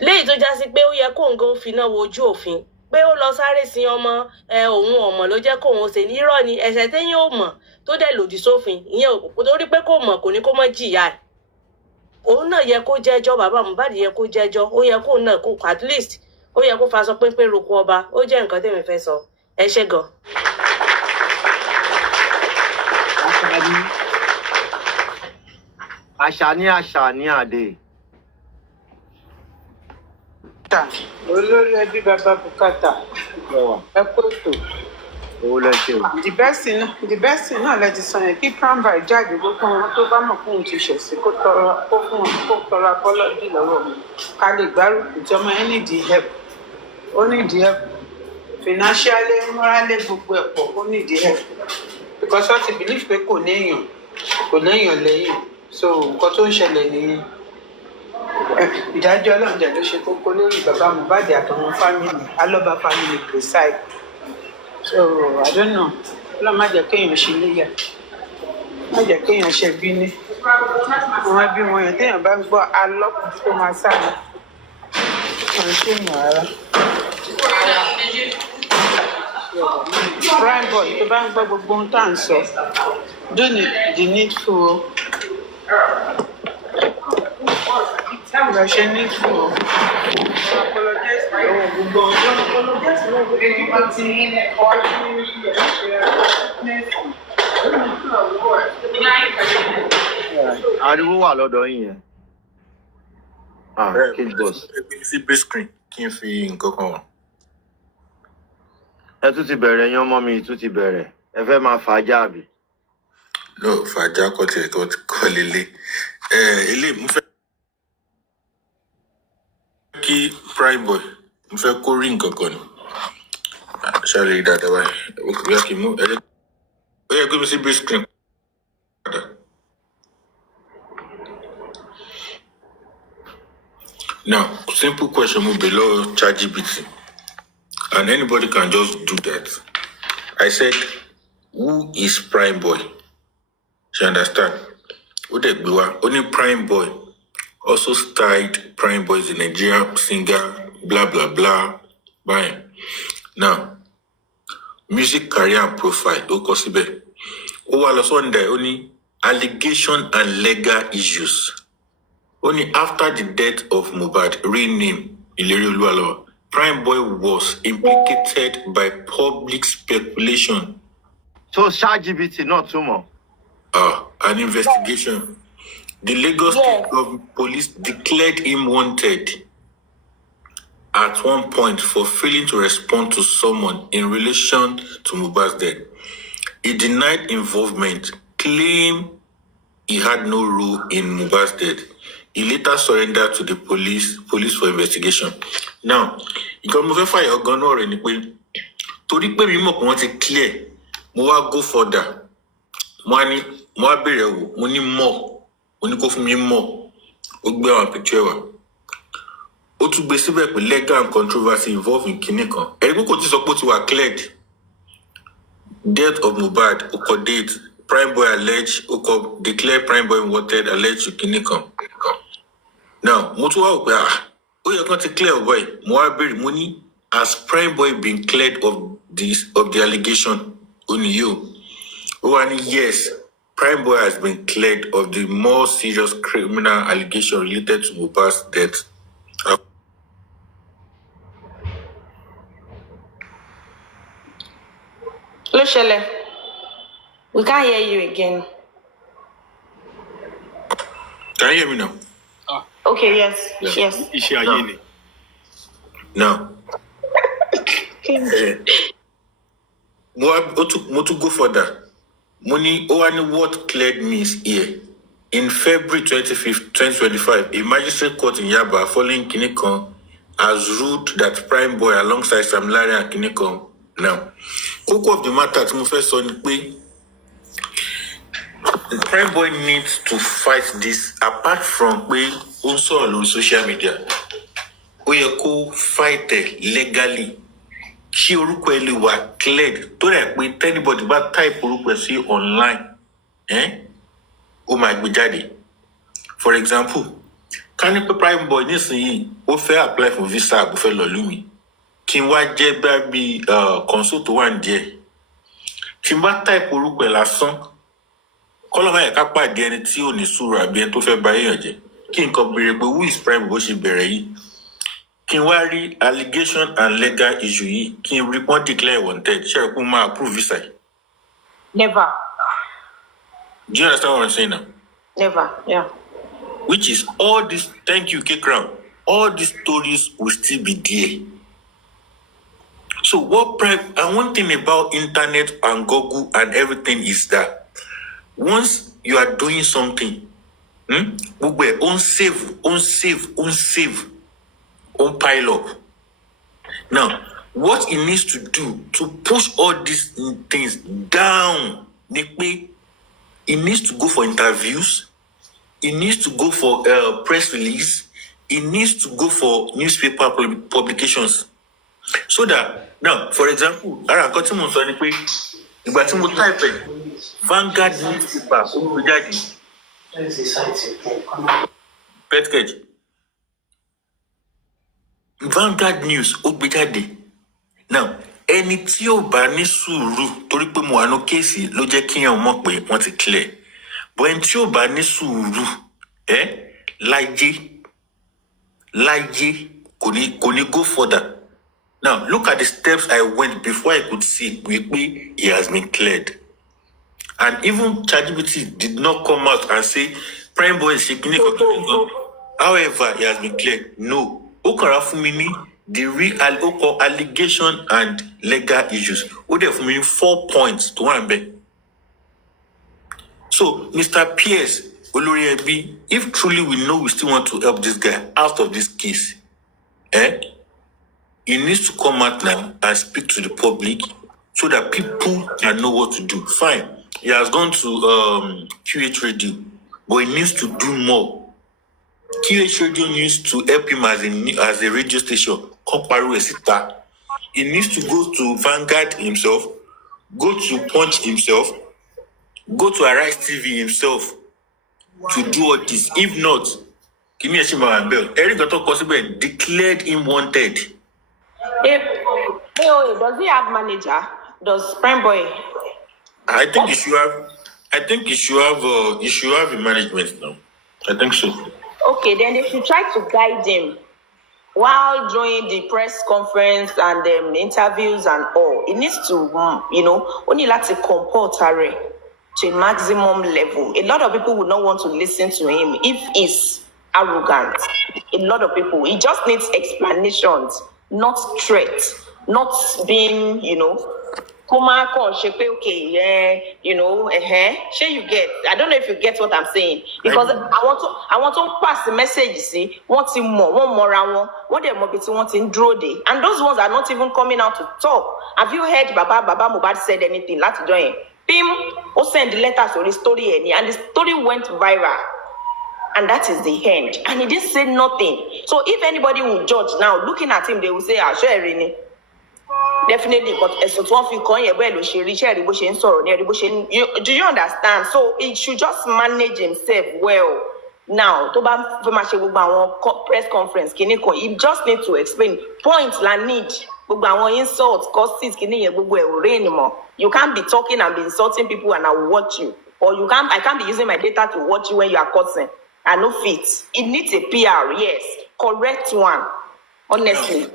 Léyìí tó já sí pé ó yẹ kóun gan fi náà wojú òfin. Pé ó lọ sáré sin ọmọ òun ọmọ ló jẹ́ kóun ṣe ní irọ́ ni ẹ̀ṣẹ̀ téyàn ò mọ̀ tó dẹ̀ lòdì sófin. Ìyẹn ò torí pé kò mọ̀ kò ní kó mọ́ jìyà ẹ̀. Òun náà yẹ kó jẹ́jọ́, bàbá Mohbad yẹ kó jẹ́jọ́. Ó yẹ kóun náà kó at least ó yẹ kó faṣọ pínpín roko ọba. Ó jẹ́ nǹkan tèmi fẹ́ sọ. Ẹ ṣé gan. Àṣà ní àdé. Olórí ẹbí bàbá bùkátà ẹ kó ètò. Owó lẹ́sẹ̀ o. The best thing náà lẹ ti sọ yẹn kí Prime Boy jáde gbogbo wọn tó bá mọ̀ fún ti ṣẹ̀sìn kó tọrọ apology lọ́wọ́ mi ká lè gbárùkù tí ọmọ yẹn need help. Ó need help financially, morally, gbogbo ẹ̀ pọ̀. Ó need help because wọ́n ti believe pé kò léèyàn lẹ́yìn, so nǹkan tó ń ṣẹlẹ̀ nìyẹn. Ìdájọ́ Ọlọ́run dẹ̀ ló ṣe kókó lórí bàbá Mohbad àtàwọn family, aloba family preside. So I don't know. Ọlọ́run má jẹ́ kéèyàn ṣe léyà, má jẹ́ kéèyàn ṣe bíní. Àwọn ẹbí wọn yẹn téèyàn bá ń gbọ́ alọ́kùn tó máa sáré. Wọ́n ṣe èèyàn rárá. Prime Boy tó bá ń gbọ́ gbogbo ohun tá à ń sọ, do the needful. Lọ ṣe needful. Apologize Ariwo wà lọ́dọ̀ yín yẹn. Kid boss. sí big screen kí n fi nǹkan kan wọ̀n. Ẹ tún ti bẹ̀rẹ̀ yan ọmọ mi tún ti bẹ̀rẹ̀. Ẹ fẹ́ máa fàájà àbí? No, fàájà kọ́ tiẹ̀ kọ́ lélẹ̀. Ilé mo fẹ́ kí prime boy mo fẹ́ kó rí nǹkan kan ni. Ṣáàlì rí dáadáa báyìí. Ó yẹ kí n mú ó yẹ kí mi sí big screen. Now, simple question will be below ChatGPT. And anybody can just do that. I said, who is Prime Boy? You understand? Only Prime Boy. Also starred Prime Boy is a Nigerian singer, blah, blah, blah. Bye. Now, music career and profile. Only allegation and legal issues. Only after the death of Mohbad, renamed Ileri Oluwalowo, Prime Boy was implicated by public speculation. So ChatGPT, not too much. An investigation. The Lagos State Police declared him wanted at one point for failing to respond to someone in relation to Mohbad's death. He denied involvement, claimed he had no role in Mohbad's death. He later surrendered to the police for investigation. Now, you can move fire your gun or anything. To the pay me want to clear. Mo go further. Money, more burial, money more. Money go for me more. Ogbe our picture. O to be with legal and controversy involved in Kiniko. Every court is supposed to have cleared. Death of Mohbad, Oko date, Prime Boy alleged, Oko declare Prime Boy wanted alleged to Kiniko. Now, Mutuwa you can't declare boy, Moabiri money as Prime Boy been cleared of the allegation on you. Yes, Prime Boy has been cleared of the more serious criminal allegation related to Mohbad's death. Lushele, we can't hear you again. Can you hear me now? Okay, yes. Now. More to go further. Money only what cleared me is here. In February 25th, 2025, a magistrate court in Yaba following Kinekon has ruled that Prime Boy alongside Sam Larry and Kinekon. Now, Coco of the matter to move first on the Prime Boy needs to fight this apart from also on social media. We are fight legally. Kí orúkọ ele wà cleared tó rẹ̀ pé anybody bá type orúkọ sí online ó máa gbé jáde. For example, ká ní pé Prime Boy nísìnyí ó fẹ́ apply for visa àbò fẹ́ lọ lú mi kí n wá jẹ́ bí consult tó wà ní díẹ̀ tí n bá type orúkọ ẹ̀ lásán kọ́lọ́ máa yẹ ká pàdé ẹni tí ò ní sùúrù àbí ẹni tó fẹ́ ba èèyàn jẹ́ kí nǹkan béèrè pé who is Prime Boy bó ṣe bẹ̀rẹ̀ yìí. Can we allegation and legal issue? Can report declare wanted? Shall we approve visa? Never. Do you understand what I'm saying now? Never, yeah. Which is all this, thank you, K Crown. All these stories will still be there. So and one thing about internet and Google and everything is that once you are doing something, Google unsave, on pile up. Now, what it needs to do to push all these things down, it needs to go for interviews, it needs to go for press release, it needs to go for newspaper publications. So that, now, for example, I got to type Vanguard newspaper, Petcage. Vanguard News ó gbé jáde. Now, ẹni tí ó bá ní sùúrù torí pé mo wà ní kéèsì ló jẹ́ kí èèyàn mọ̀ pé wọ́n ti clear. But ẹni tí ó bá ní sùúrù láyé Could he go further? Now, look at the steps I went before I could see maybe he has been cleared. And even ChatGPT did not come out and say, Prime Boy is shaking. However, he has been cleared. No. Okara Fumini, the real allegation and legal issues. Ode Fumini 4 points to one bed. So, Mr. Pierce, Olori Ebi, if truly we know we still want to help this guy out of this case, he needs to come out now and speak to the public so that people can know what to do. Fine. He has gone to QH Radio, but he needs to do more. QH Radio needs to help him as a radio station. He needs to go to Vanguard himself, go to Punch himself, go to Arise TV himself to do all this. If not, give me a shima and bell. Eric Gato Kosibe declared him wanted. Does he have manager? Does Prime Boy? I think you should have. I think you should have a management now. I think so. Okay, then they should try to guide him while doing the press conference and interviews and all. It needs to, only like to comport to a maximum level. A lot of people would not want to listen to him if he's arrogant. A lot of people. He just needs explanations, not threats, not being, okay, sure you get. I don't know if you get what I'm saying. Because I want to pass the message, see, one more, what they want in Drode. And those ones are not even coming out to talk. Have you heard Baba Mubad said anything? Let's join. Pim or send the letters or the story, and the story went viral. And that is the end. And he didn't say nothing. So if anybody will judge now, looking at him, they will say, sure, Rini. Definitely, but as one feel do you understand? So he should just manage himself well. Now, press conference, he just need to explain points la need. Insults, causes, you can't be talking and be insulting people and I will watch you. Or I can't be using my data to watch you when you are cursing. I know fit. It needs a PR, yes. Correct one. Honestly.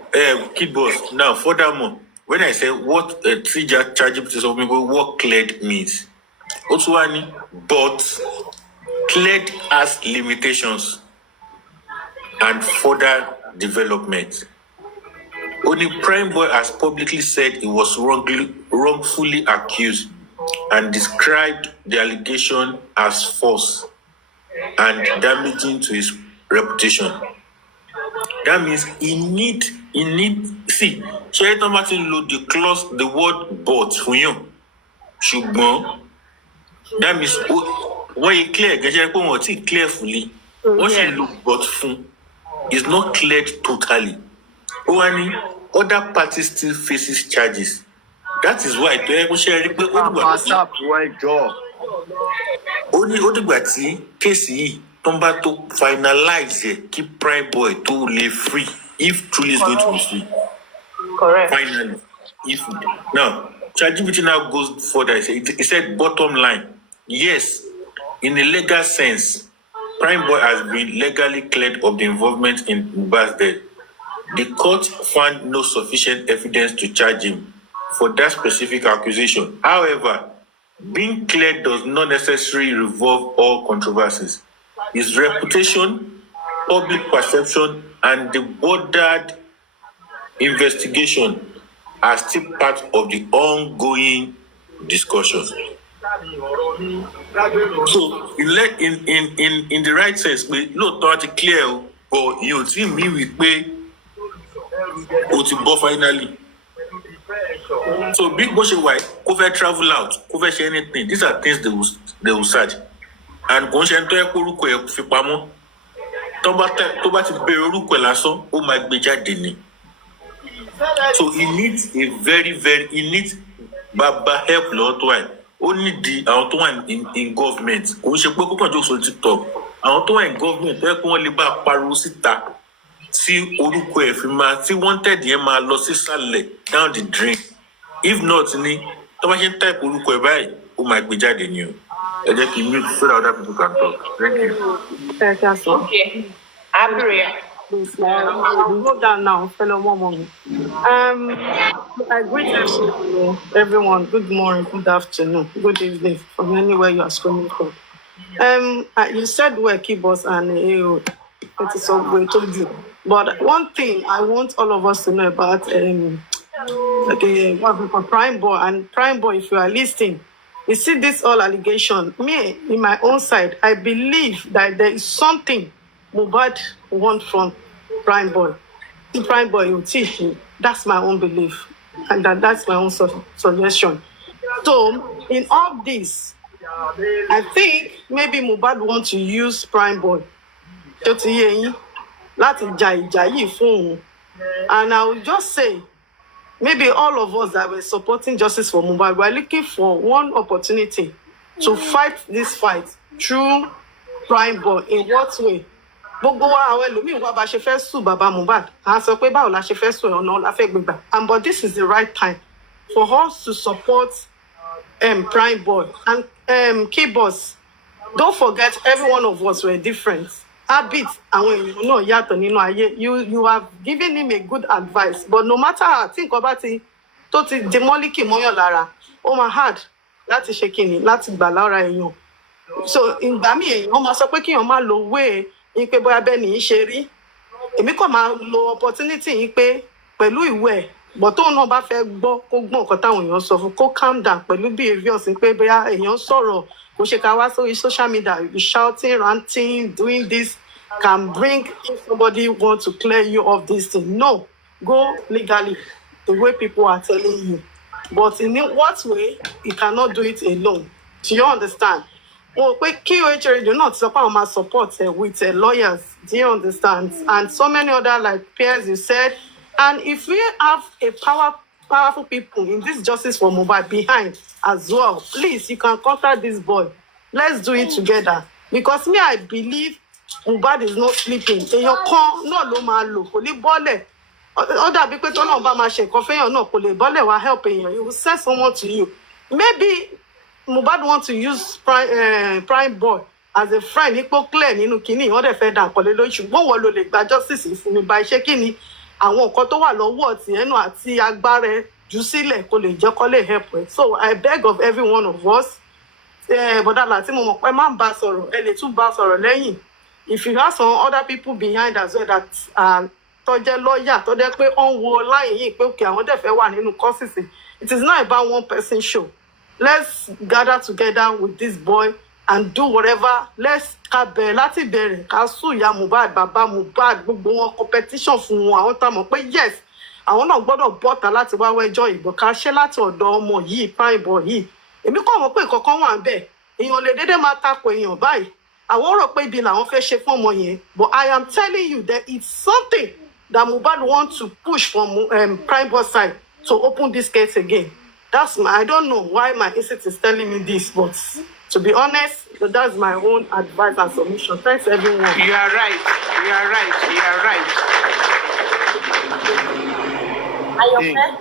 Kid boss. Now, furthermore, when I say what ChatGPT of me, what cleared means, Otuani, but cleared has limitations and further development. Only Prime Boy has publicly said he was wrongfully accused and described the allegation as false and damaging to his reputation. That means he need see, Sheraton Martin load the word but for you. Shugbo. That means when you clear, clearly. Once you look but fun is not cleared totally. Other parties still faces charges. That is why only Odugbati case Tomba to finalize keep Prime Boy to live free if truly is going to be free. Correct. Finally. Now, ChatGPT now goes further. He said bottom line. Yes, in a legal sense, Prime Boy has been legally cleared of the involvement in Uba's death. The court found no sufficient evidence to charge him for that specific accusation. However, being cleared does not necessarily resolve all controversies. His reputation, public perception, and the bordered investigation are still part of the ongoing discussion. So, in the right sense, we not totally clear, but you see me with me, finally. So big bush white, cover travel out, cover share anything. These are things they will search. And conscious to kuruko fipamo. Toba ti beruko laso, o ma gbeja deni. So he needs he needs Baba help Lord one. Only the out in government. O se pe ko kan jo so TikTok. Àwọn tó wà in government tó yẹ kó wọ́n lè bá pariwo síta tí orúkọ ẹ̀ fi máa tí wanted yẹn máa lọ sísàlẹ̀ down the drain. If not ni tó bá ṣe ń type orúkọ ẹ̀ báyìí ó máa gbé jáde ni o. Ẹ jẹ́ kí mute so that other people can talk. Thank you. Okay. Abiria. Please, I'll go down now, fellow mommy. I greet everyone. Good morning, good afternoon, good evening, from anywhere you are scrolling from. You said we're keyboards and it is so great to do. But one thing I want all of us to know about what we call Prime Boy, and Prime Boy, if you are listening, you see this all allegation. Me, in my own side, I believe that there is something Mohbad want from Prime Boy. The Prime Boy will teach you. That's my own belief, and that's my own suggestion. So, in all this, I think maybe Mohbad want to use Prime Boy tó ti yé yín láti jà ìjà yìí fún òun. And I will just say, maybe all of us that were supporting justice for Mohbad were looking for one opportunity to fight this fight through Prime Boy. In what way? Gbogbo wa àwọn ẹlòmíín wá bá ṣe fẹ́ sùn bàbá Mohbad. À sọ pé báwo la ṣe fẹ́ sùn ọ̀nà la fẹ́ gbégbà. And but this is the right time for us to support Prime Boy and keyboards. Don't forget, every one of us were different. Habits àwọn èèyàn náà yàtọ̀ nínú ayé. You have given him a good advice, but no matter how, tí nǹkan bá ti tó ti demoliki mọ́yàn lára, ó máa hard láti ṣe kíni láti gbà lára èèyàn. So ìgbà míì èèyàn máa sọ pé kíyàn má lo way yín pé bóyá bẹ́ẹ̀ nìyí ṣe rí. Èmi kàn máa lo opportunity yín pé pẹ̀lú ìwé ẹ̀, but tóun náà bá fẹ́ gbọ́ kó gbọ́ nǹkan táwọn èèyàn sọ fún, kó calm down pẹ̀lú behaviour sí pé bóyá èèyàn sọ̀rọ̀ kò ṣe ká wá sórí social media, you be shouting, ranting, doing this can bring, if somebody want to clear you of this thing. No, go legally the way people are telling you. But in what way, you cannot do it alone. Do you understand? Well, QH Radio not support my support with lawyers. Do you understand? And so many other like peers you said. And if we have a powerful people in this justice for Mohbad behind as well, please, you can contact this boy. Let's do it together. Because me, I believe Mohbad is not sleeping. Èèyàn kan náà ló máa lò kò lè bọ́lẹ̀. Ó dàbí pé tọ́lọ́run bá máa ṣe nǹkan fẹ́yàn náà kò lè bọ́lẹ̀ wá help èèyàn. He will send someone to you. Maybe Mohbad want to use Prime Boy as a friend. Ipò clear nínú kínní wọ́n dẹ̀ fẹ́ dà nǹkan lé lórí, ṣùgbọ́n wọ́n ló lè gba justice fún mi bá iṣẹ́ kínní. Àwọn nǹkan tó wà lọ́wọ́ ti ẹnu àti agbára jù sílẹ̀ kò lè jẹ́ kó lè help ẹ. So I beg of every one of us, bọ́dà láti mo mọ̀ pé má bá sọ̀rọ̀, ẹ lè tún bá sọ̀rọ̀ lẹ́yìn. If you have some other people behind as well that tó jẹ́ lawyer, tó jẹ́ pé ó ń wo láyé yìí pé òkè àwọn dẹ̀ fẹ́ wà nínú courses. It is not about one person show. Let's gather together with this boy and do whatever. Let's bẹ̀rẹ̀ láti bẹ̀rẹ̀ ká sùn ìyá Mohbad, bàbá Mohbad, gbogbo wọn competition fún wọn. Àwọn tá mọ̀ pé yes, àwọn náà gbọ́dọ̀ bọ́ta láti wá wẹ́jọ́ ìbò ká ṣe láti ọ̀dọ̀ ọmọ yìí, Prime Boy yìí. Èmi kọ́ mọ̀ pé nǹkan wà ń bẹ̀. Èèyàn lè dédé máa tako èèyàn báyìí. Àwọn rò pé ibi làwọn fẹ́ ṣe fún ọmọ yẹn. But I am telling you that it's something that Mohbad wants to push from Prime Boy side to open this case again. I don't know why my instinct is telling me this, but to be honest, that's my own advice and submission. Thanks everyone. You are right. You are right. You are right. Ayọ̀fẹ́.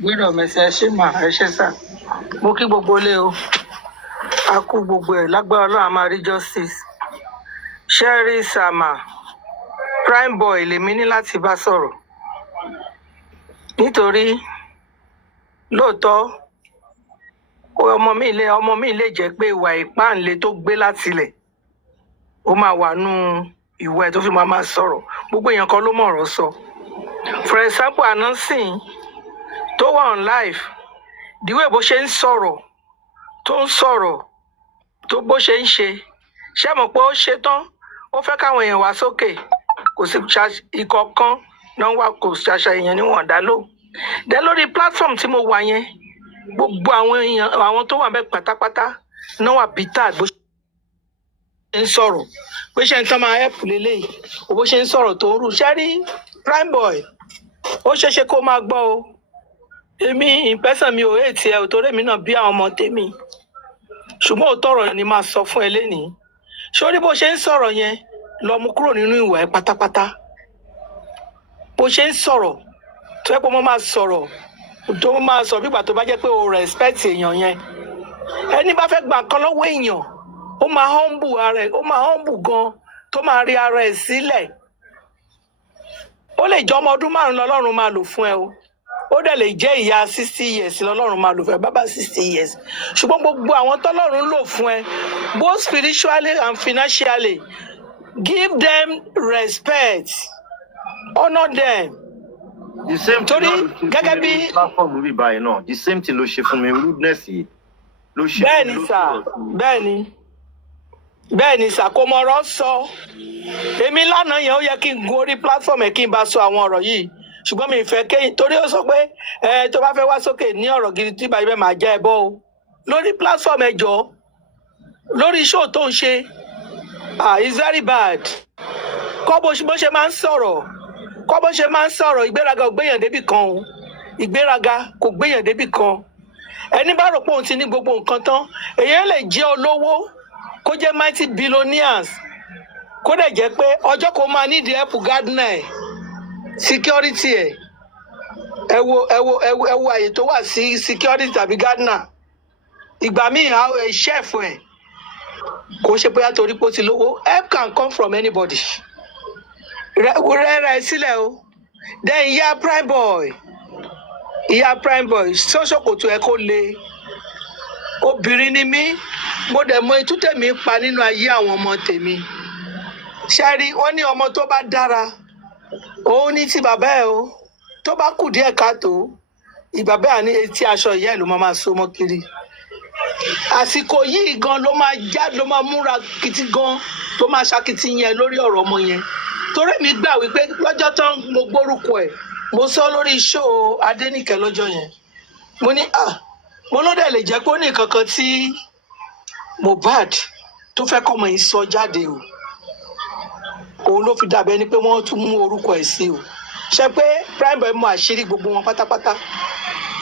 Gbọ́dọ̀ mẹ́sẹ̀ ṣé mà ẹ ṣe sà. Mo kí gbogbo ilé o. A kú gbogbo ẹ̀ lágbára Ọlọ́run a máa rí justice. Sherry Sama, Prime Boy lèmi ní láti bá sọ̀rọ̀. Nítorí lóòótọ́ ọmọ mi lè jẹ́ pé ìwà ìpáǹle tó gbé látilẹ̀ ó máa wà nú ìwà ẹ̀ tó fi máa sọ̀rọ̀. Gbogbo èèyàn kan ló mọ̀ ọ̀rọ̀ sọ. For example, announcing tó wà on live, the way bó ṣe ń sọ̀rọ̀, tó ń sọ̀rọ̀, tó bó ṣe ń ṣe, ṣé mọ̀ pé ó ṣe tán, ó fẹ́ káwọn èèyàn wá sókè, kò sí ìkọ̀ọ̀kan náà wà kò ṣàṣà èèyàn níwọ̀n dá ló. Dẹ́ lórí platform tí mo wà yẹn, gbogbo àwọn èèyàn àwọn tó wà bẹ́ẹ̀ pátápátá náà wà bitter bó ṣe ń sọ̀rọ̀, pé ṣe ń tán máa help lélẹ́yìí, bó ṣe ń sọ̀rọ̀ tó ń rù. Ṣé rí Prime Boy? Ó ṣeéṣe kó máa gbọ́ o. Èmi ìpẹ́sàn mi ò hate ẹ, torí èmi náà bí àwọn ọmọ tèmi. Ṣùgbọ́n òótọ́ ọ̀rọ̀ ni máa sọ fún ẹ lénìí. Sórí bó ṣe ń sọ̀rọ̀ yẹn, lọ mú kúrò nínú ìwà ẹ pátápátá. Bó ṣe ń sọ̀rọ̀, tó yẹ pé mo máa sọ̀rọ̀, tó máa sọ bí ìgbà tó bá jẹ́ pé o respect èèyàn yẹn. Ẹni bá fẹ́ gba nǹkan lọ́wọ́ èèyàn, máa humble ara ẹ̀, ó máa humble gan tó máa rí ara ẹ̀ sílẹ̀. Ó lè jẹ́ ọmọ ọdún 5 lọ́lọ́run máa lò fún ẹ o. Ó dẹ̀ lè jẹ́ ìyá 60 years lọ́lọ́run máa lò fún ẹ, bàbá 60 years. Ṣùgbọ́n gbogbo àwọn tọ́lọ́run lò fún ẹ, both spiritually and financially, give them respect, honour them. The same thing Torí náà ló ṣe gẹ́gẹ́ fún mi bí ní platform rí báyìí náà. The same thing ló ṣe fún mi, rudeness yìí ló ṣe fún mi. bẹ́ẹ̀ni sà, bẹ́ẹ̀ni sà, kò mọ̀rọ̀ sọ. Èmi lánàá yẹn ó yẹ kí n gun orí platform ẹ̀ kí n bá sọ àwọn ọ̀rọ̀ yìí. Ṣùgbọ́n mi ì fẹ́ kéyìn torí ó sọ pé tó bá fẹ́ wá sókè ní ọ̀rọ̀ gidi tí bàbá máa jẹ́ ẹ bọ́ o. Lórí platform ẹ jọ̀ọ́, lórí show tó ń ṣe, it's very bad. Kọ́ bó ṣe máa ń sọ̀rọ̀, ìgbéraga ò gbéyàn débì kan o. Ìgbéraga kò gbéyàn débì kan. Ẹni bá rò pé òun ti ní gbogbo nǹkan tán, èèyàn lè jẹ́ olówó kó jẹ́ mighty billionaires kó dẹ̀ jẹ́ pé ọjọ́ kó máa nídìí help gardener ẹ̀, security ẹ̀, ẹ wo àyè tó wà sí security tàbí gardener. Ìgbà míì chef ẹ̀ kò ṣe bóyá torí pé ó ti lówó. Help can come from anybody. Rẹ́rẹ́ sílẹ̀ o. Then ìyá prime boy sọ́sọ́kòtò ẹ̀ kó le. Obìnrin ni mí, mo dẹ̀ mọ itú tèmi pa nínú ayé àwọn ọmọ tèmi. Ṣẹ́rí, wọ́n ní ọmọ tó bá dára, òun ní ti bàbá ẹ̀ o. Tó bá kù díẹ̀ káàtó, ìbàbá ẹ̀ ní etí aṣọ ìyá ẹ̀ ló máa so mọ́ kiri. Àsìkò yìí gan ló máa múra kìtì gan, tó máa ṣakitiyan lórí ọ̀rọ̀ ọmọ yẹn. Torí mi gbà wípé lọ́jọ́ tán mo gbórúkọ ẹ̀, mo sọ lórí show Adéníkẹ́ lọ́jọ́ yẹn. Mo ní mo ló dẹ̀ lè jẹ́ pé ó ní kankan tí Mohbad tó fẹ́ kọ́mọ yìí sọ jáde o. Òun ló fi dàbí ẹni pé wọ́n tún mú orúkọ ẹ̀ sí o. Ṣé pé prime boy mọ àṣírí gbogbo wọn pátápátá.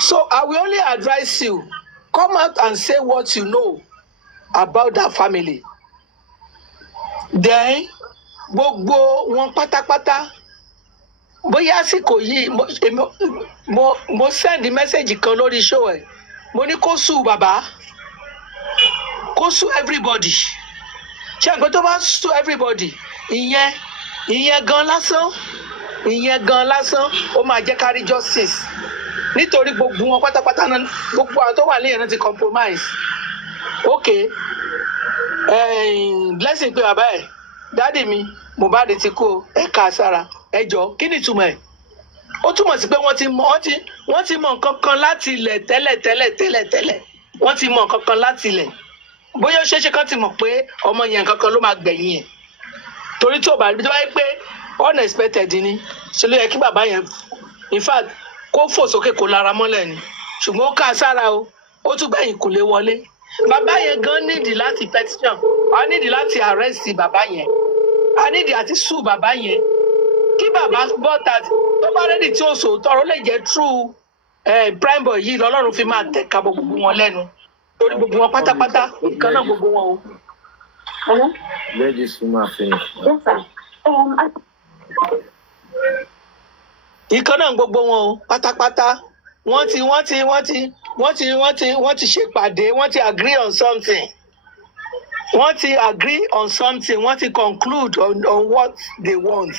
So I will only advise you, come out and say what you know about that family. Then gbogbo wọn pátápátá, bóyá àsìkò yìí mo send message kan lórí show ẹ̀. Mo ní kó sue bàbá, kó sue everybody. Ṣé nǹkan tó bá sue everybody, ìyẹn gan lásán ó máa jẹ́ kárí justice. Nítorí gbogbo wọn pátápátá náà, gbogbo àwọn tó wà lẹ́yìn náà ti compromise. Okay, blessing pé bàbá ẹ̀, dáàdì mi Mohbad ti kú ẹ̀ka sára, ẹ jọ̀ọ́ kí ni ìtumọ̀ ẹ̀? Ó túmọ̀ sí pé wọ́n ti mọ nǹkan kan láti ilẹ̀ tẹ́lẹ̀. Wọ́n ti mọ nǹkan kan láti ilẹ̀. Bóyá ó ṣeéṣe kán ti mọ̀ pé ọmọ yẹn nǹkan kan ló máa gbẹ̀yìn ẹ̀. Torí tí ò bá rí tó bá yẹ pé unexpected ni, ṣe ló yẹ kí bàbá yẹn in fact kó fò sókè kó lára mọ́lẹ̀ ni. Ṣùgbọ́n ó ká sára o, ó tún gbẹ̀yìn kò lè wọlé. Bàbá yẹn gan nídìí láti petition, a nídìí láti arrest bàbá yẹn, a nídìí àti sue bàbá yẹn. Kí bàbá bọ́ta tó bá rẹ́dì tí ó sòótọ́ ó lè jẹ́ true prime boy yìí lọ́lọ́run fi máa tẹ̀ka gbogbo wọn lẹ́nu. Torí gbogbo wọn pátápátá ìkan náà gbogbo wọn o. Let this woman finish. Yes, sir. Ìkan náà gbogbo wọn o pátápátá. Wọ́n ti ṣèpàdé, wọ́n ti agree on something. Wọ́n ti conclude on what they want.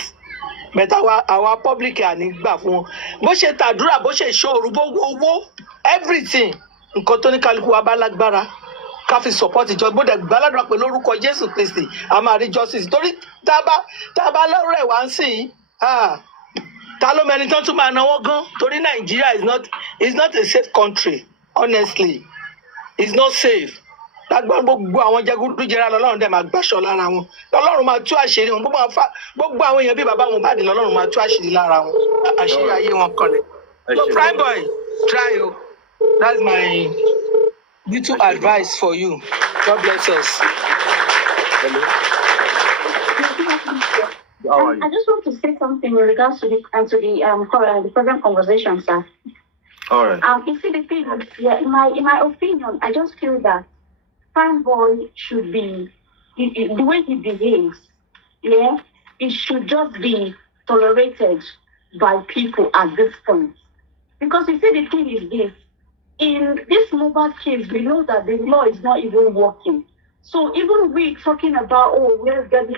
But our public à ní gbà fún wọn. Bó ṣe tàdúrà, bó ṣe ṣòro, bó owó, everything. Nǹkan tó ní kálukú wa bá lágbára ká fi support ìjọ. Bó dẹ̀ gbàládùra pé lórúkọ Jésù Kristi a máa rí justice. Torí tá a bá lọ́rọ̀ ẹ̀ wá ń sìn, ta ló mẹni tán tún máa náwó gan? Torí Nàìjíríà is not a safe country, honestly. It's not safe. Lágbọ́n gbogbo àwọn jẹgúdújẹrá lọ́lọ́run dẹ̀ máa gbàṣọ lára wọn. Lọ́lọ́run máa tú àṣírí wọn. Gbogbo àwọn èèyàn bí bàbá Mohbad lọ́lọ́run máa tú àṣírí lára wọn. Àṣírí ayé wọn kanlẹ̀. So prime boy, try o. That's my little advice for you. God bless us. Hello. How are you? I just want to say something in regards to the program conversation, sir. All right. You see the thing, in my opinion, I just feel that prime boy should be the way he behaves. Yeah, it should just be tolerated by people at this point. Because you see, the thing is this: in this mobile case, we know that the law is not even working. So even we talking about, oh, let's get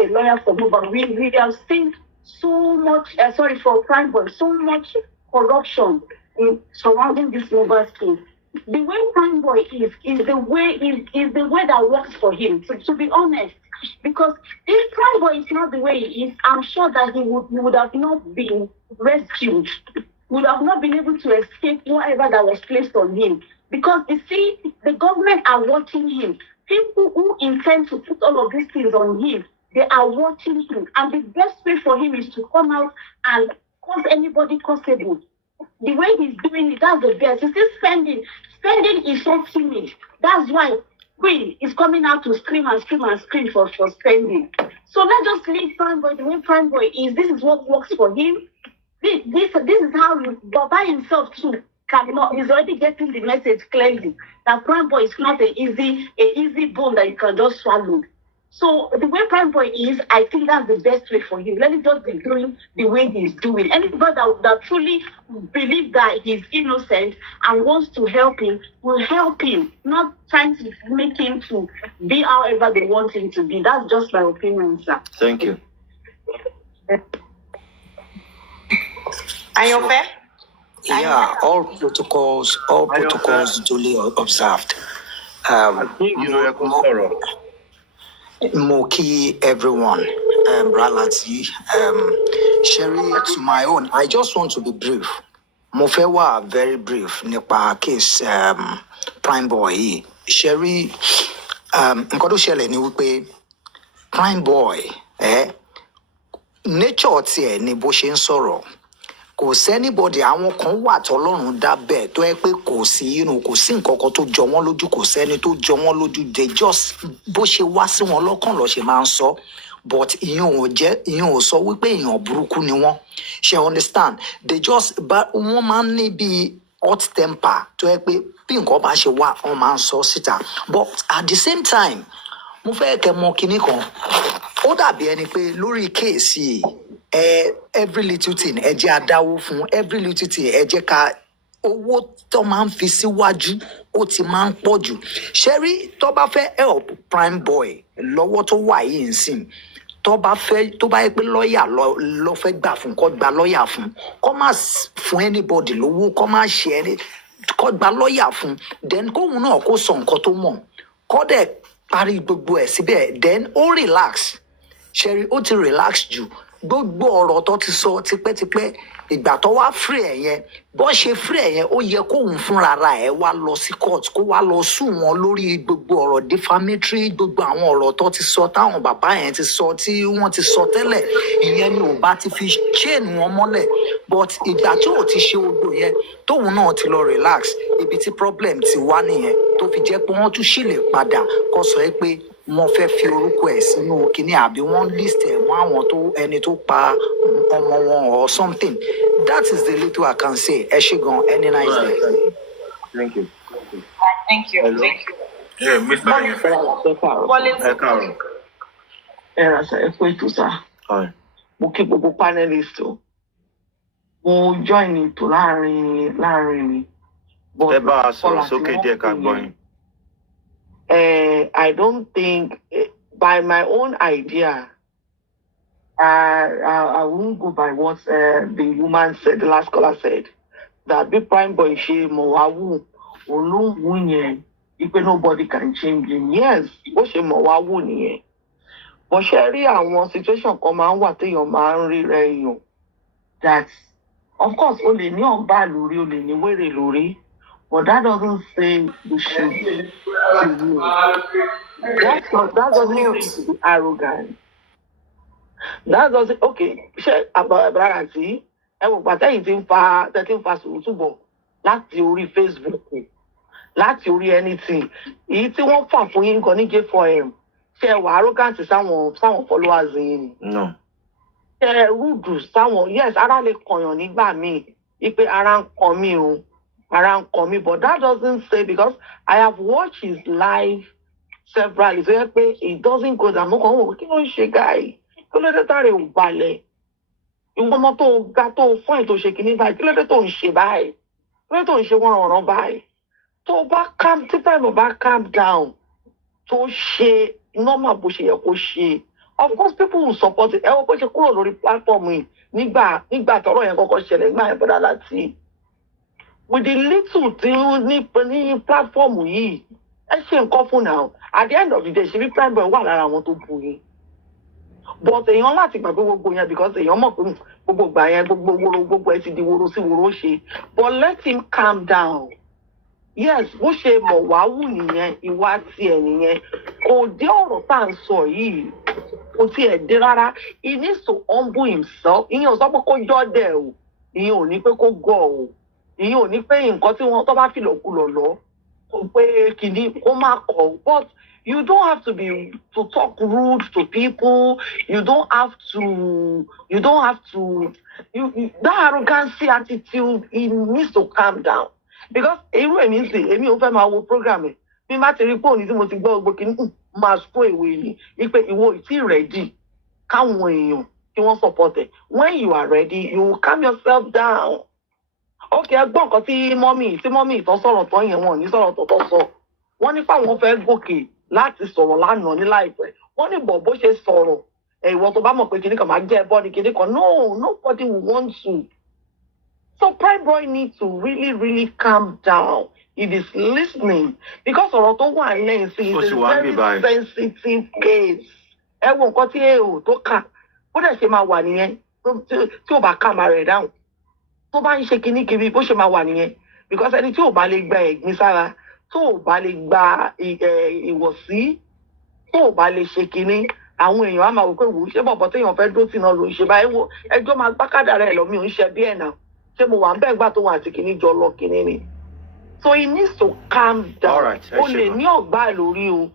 a lawyer for Mohbad, we have seen so much, for Prime Boy, so much corruption in surrounding this Mohbad case. The way Prime Boy is the way that works for him, to be honest. Because if Prime Boy is not the way he is, I'm sure that he would have not been rescued, would have not been able to escape whatever that was placed on him. Because you see, the government are watching him. People who intend to put all of these things on him, they are watching him. And the best way for him is to come out and cause anybody possible. The way he's doing it, that's the best. You see, spending is so timid. That's why Queen is coming out to scream and scream and scream for spending. So let's just leave Prime Boy the way Prime Boy is. This is what works for him. This is how he, but by himself too, cannot. He's already getting the message clearly that Prime Boy is not an easy bone that you can just swallow. So the way Prime Boy is, I think that's the best way for him. Let him just be doing the way he's doing. Anybody that truly believes that he's innocent and wants to help him will help him, not trying to make him to be however they want him to be. That's just my opinion, sir. Thank you. Ayofe? Yeah, all protocols duly observed. I think you know your sorrow. Moki, everyone, Bralati, Sherry, to my own. I just want to be brief. Mofewa, very brief. Nipa case, Prime Boy. Sherry, nkodo shele ni wípé Prime Boy, nature tie ni bó ṣe ń sọ̀rọ̀. Kò sẹ́nibọ̀dì àwọn kan wà tọ́lọ́run dá bẹ́ẹ̀ tó yẹ pé kò sí kò sí nǹkan kan tó jọ wọ́n lójú, kò sẹ́ni tó jọ wọ́n lójú, they just bó ṣe wá sí wọn lọ́kàn ló ṣe máa ń sọ, but ìyẹn ò sọ wípé èèyàn burúkú ni wọ́n, ṣe understand, they just wọ́n máa ń ní bí hot temper tó yẹ pé bí nǹkan bá ṣe wá wọ́n máa ń sọ síta, but at the same time mo fẹ́ kẹ́ mọ̀ kinní kan, ó dàbí ẹni pé lórí kéèsì every little thing ẹ jẹ́ adáwó fún, every little thing ẹ jẹ́ ká owó tó máa ń fi síwájú ó ti máa ń pọ̀ jù. Ṣẹ́rí tó bá fẹ́ help Prime Boy lọ́wọ́ tó wà yìí ń sìn, tó bá yẹ pé lọ́ọ̀yà lọ fẹ́ gbà fún, kó gba lọ́ọ̀yà fún, kó má fún anybody lówó, kó má ṣe ẹni, kó gba lọ́ọ̀yà fún, then kóhun náà kó sọ nǹkan tó mọ̀, kó dẹ̀ parí gbogbo ẹ̀ síbẹ̀, then ó relax. Ṣẹ́rí ó ti relax jù, gbogbo ọ̀rọ̀ tó ti sọ tipẹ́tipẹ́, ìgbà tó wá free ẹ̀ yẹn, bó ṣe free ẹ̀ yẹn ó yẹ kóhun fúnra ẹ̀ wá lọ sí court kó wá lọ sùn wọn lórí gbogbo ọ̀rọ̀ defamatory, gbogbo àwọn ọ̀rọ̀ tó ti sọ táwọn bàbá yẹn ti sọ tí wọ́n ti sọ tẹ́lẹ̀, ìyẹn ni ò bá ti fi chain wọn mọ́lẹ̀, but ìgbà tí ò ti ṣe odò yẹn tóun náà ti lọ relax, ibi tí problem ti wá nìyẹn tó fi jẹ́ pé wọ́n tún ṣì lè padà kó sọ pé wọ́n fẹ́ fi orúkọ ẹ̀ sínú kinní àbí wọ́n list ẹ̀ mọ́ àwọn tó ẹni tó pa ọmọ wọn or something. That is the little I can say. Ẹ ṣé gan, any nice day. Thank you. Thank you. Hello? Thank you. Yeah, Mr. Rasa ẹ kú ètò sá. Hi. Mo kí gbogbo panelist o. Mo join ètò láàrin mi. Ẹ bá a sọ̀rọ̀ sókè díẹ̀ ká gbọ́ yín. I don't think, by my own idea, I won't go by what the woman said, the last caller said, that big Prime Boy ṣe mọ̀wáwù, olóhùn yẹn, ipe nobody can change him. Yes, ó ṣe mọ̀wáwù nìyẹn. But ṣe rí àwọn situation kan máa ń wà téèyàn máa ń rí rẹ̀ èèyàn. That, of course, o lè ní ọ̀bá lórí, o lè ní wèrè lórí. But that doesn't say you should be that doesn't mean to be arrogant. That doesn't, okay, ṣe àbàràtì ẹ wò pàtẹ́yìn tí ń fa sùúrù bọ̀ láti orí Facebook, láti orí anything. Èyí tí wọ́n fà fún yín kan ní J4M, ṣe wà arrogant sáwọn followers yín ni. No. Ṣe rude sáwọn, yes, ara lè kọ̀yàn nígbà míì, ipe ara ń kọ mí o. Around Komi, but that doesn't say, because I have watched his live several, it doesn't go down. No, guy. You want to get to find to shake in by Kiloton she by. Let on she one on by. To back calm down. tó ṣe normal bó ṣe yẹ kó ṣe. Of course, people will support it. Ẹ wọ́n bó ṣe kúrò lórí platform yìí nígbà tọ́rọ̀ yẹn kọ́kọ́ ṣẹlẹ̀ nígbà yẹn bọ́dá láti. With the little tí ní platform yìí, ẹ ṣe nǹkan fún náà. At the end of the day, ṣe bí prime boy wà lára àwọn tó bu yín. But èèyàn láti gbàgbé gbogbo yẹn because èèyàn mọ̀ pé gbogbo ìgbà yẹn gbogbo ẹ ti di woro sí woro ṣe. But let him calm down. Yes, bó ṣe mọ̀ wá wù nìyẹn, ìwà tiẹ̀ nìyẹn. Kò dé ọ̀rọ̀ tá à ń sọ yìí, kò tiẹ̀ dé rárá. He needs to humble himself. Ìyẹn ò sọ pé kó jọ́ dẹ̀ o. Ìyẹn ò ní pé kó gọ̀ o. Ìyẹn ò ní pé nǹkan tí wọ́n tó bá fi lòkulò lọ. Kò pé kìíní kó má kọ̀. But you don't have to talk rude to people. You don't have to that arrogancy attitude, he needs to calm down. Because irú èmi ń sè èmi ò fẹ́ máa wo program ẹ̀ bí má ti rí pòní tí mo ti gbọ́ gbogbo kìíní máa sọ èwe ni wípé ìwọ ìtì ready káwọn èèyàn kí wọ́n support ẹ̀. When you are ready, you will calm yourself down. Okay, ẹ gbọ́ nǹkan tí mọ́mì tó sọ̀rọ̀ tán yẹn wọ́n ní sọ̀rọ̀ tó sọ. Wọ́n ní fáwọn fẹ́ gòkè láti sọ̀rọ̀ lánàá ní láìpẹ́. Wọ́n ní bọ̀ bó ṣe sọ̀rọ̀ ìwọ tó bá mọ̀ pé kìíní kan máa jẹ́ ẹbọ ní kìíní kan. No, nobody will want to. So prime boy needs to really calm down. It is listening because ọ̀rọ̀ tó wà lẹ́yìn sí is a very sensitive case. Ẹ wo nǹkan tí èèyàn tó kà bó dẹ̀ ṣe máa wà nìyẹn tí ò bá calm rẹ̀ down. Tó bá ń ṣe kinní kiri bó ṣe máa wà nìyẹn because ẹni tí ò bá lè gba ẹ̀gbin sára tó ò bá lè gba ìwọ̀sí tó ò bá lè ṣe kinní àwọn èèyàn á máa wò pé wò ó ṣé bọ̀bọ̀ téèyàn fẹ́ dó tì náà ló ń ṣe báyìí wo ẹjọ́ máa gbákàdà rẹ̀ lọ mi ò ń ṣe bí ẹ̀ náà. Ṣé mo wà ń bẹ́ẹ̀ gbà tó wà àti kìíní jọ lọ kìíní ni. So he needs to calm down. O lè ní ọ̀gbá lórí o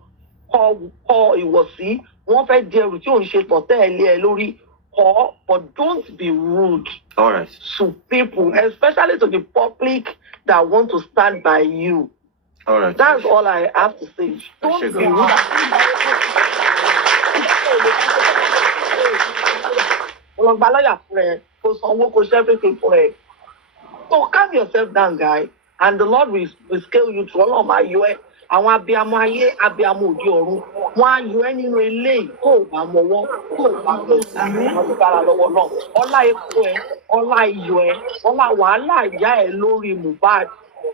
kọ ìwọ̀sí wọ́n fẹ́ di ẹrù tí ò ń ṣe tọ̀tẹ́ ẹ lé ẹ lórí kọ́ but don't be rude to people especially to the public that want to stand by you. That's all I have to say. Don't be rude. Ọlọ́gbà lọ́yà fún ẹ kó sanwó kó ṣe everything fún ẹ. So calm yourself down, guy, and the Lord will scale you to all of my ẹ. Àwọn abiyamọ ayé, abiyamọ òde ọ̀run, wọ́n á yọ ẹ́ nínú eléyìí tó ò bá mọwọ́, tó ò bá lọ sí agbára lọ́wọ́ náà. Ọlá epo ẹ, ọlá iyọ̀ ẹ, ọlá wàhálà ìyá ẹ lórí Mohbad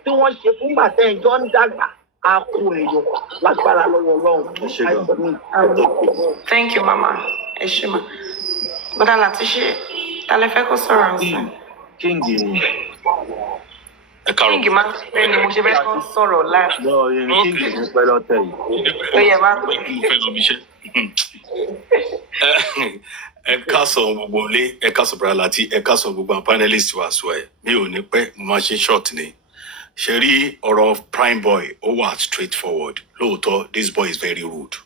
tí wọ́n ṣe fúngbà tẹ́ ẹjọ́ ń dàgbà á kó ẹ̀yọ̀ lágbára lọ́wọ́ náà. Thank you, Mama. Ẹ ṣé ma. Bọ́dà Latisne, ta lẹ fẹ́ kó sọ̀rọ̀ ọ̀sán? Kíngì ni. Kíngì máa ń pẹ́ ni mo ṣe fẹ́ kó sọ̀rọ̀ láti. Kíngì ní pẹ́ lọ́tẹ̀ yìí. Ó yẹ wá pé. Ẹ káàsán gbogbo ilé, ẹ káàsán Bọ́dà Láti, ẹ káàsán gbogbo àwọn panelists wa sọ ẹ̀. Mi ò ní pẹ́, mo máa ṣe short ni. Ṣé rí ọ̀rọ̀ prime boy ó wà straightforward. Lóòótọ́, this boy is very rude.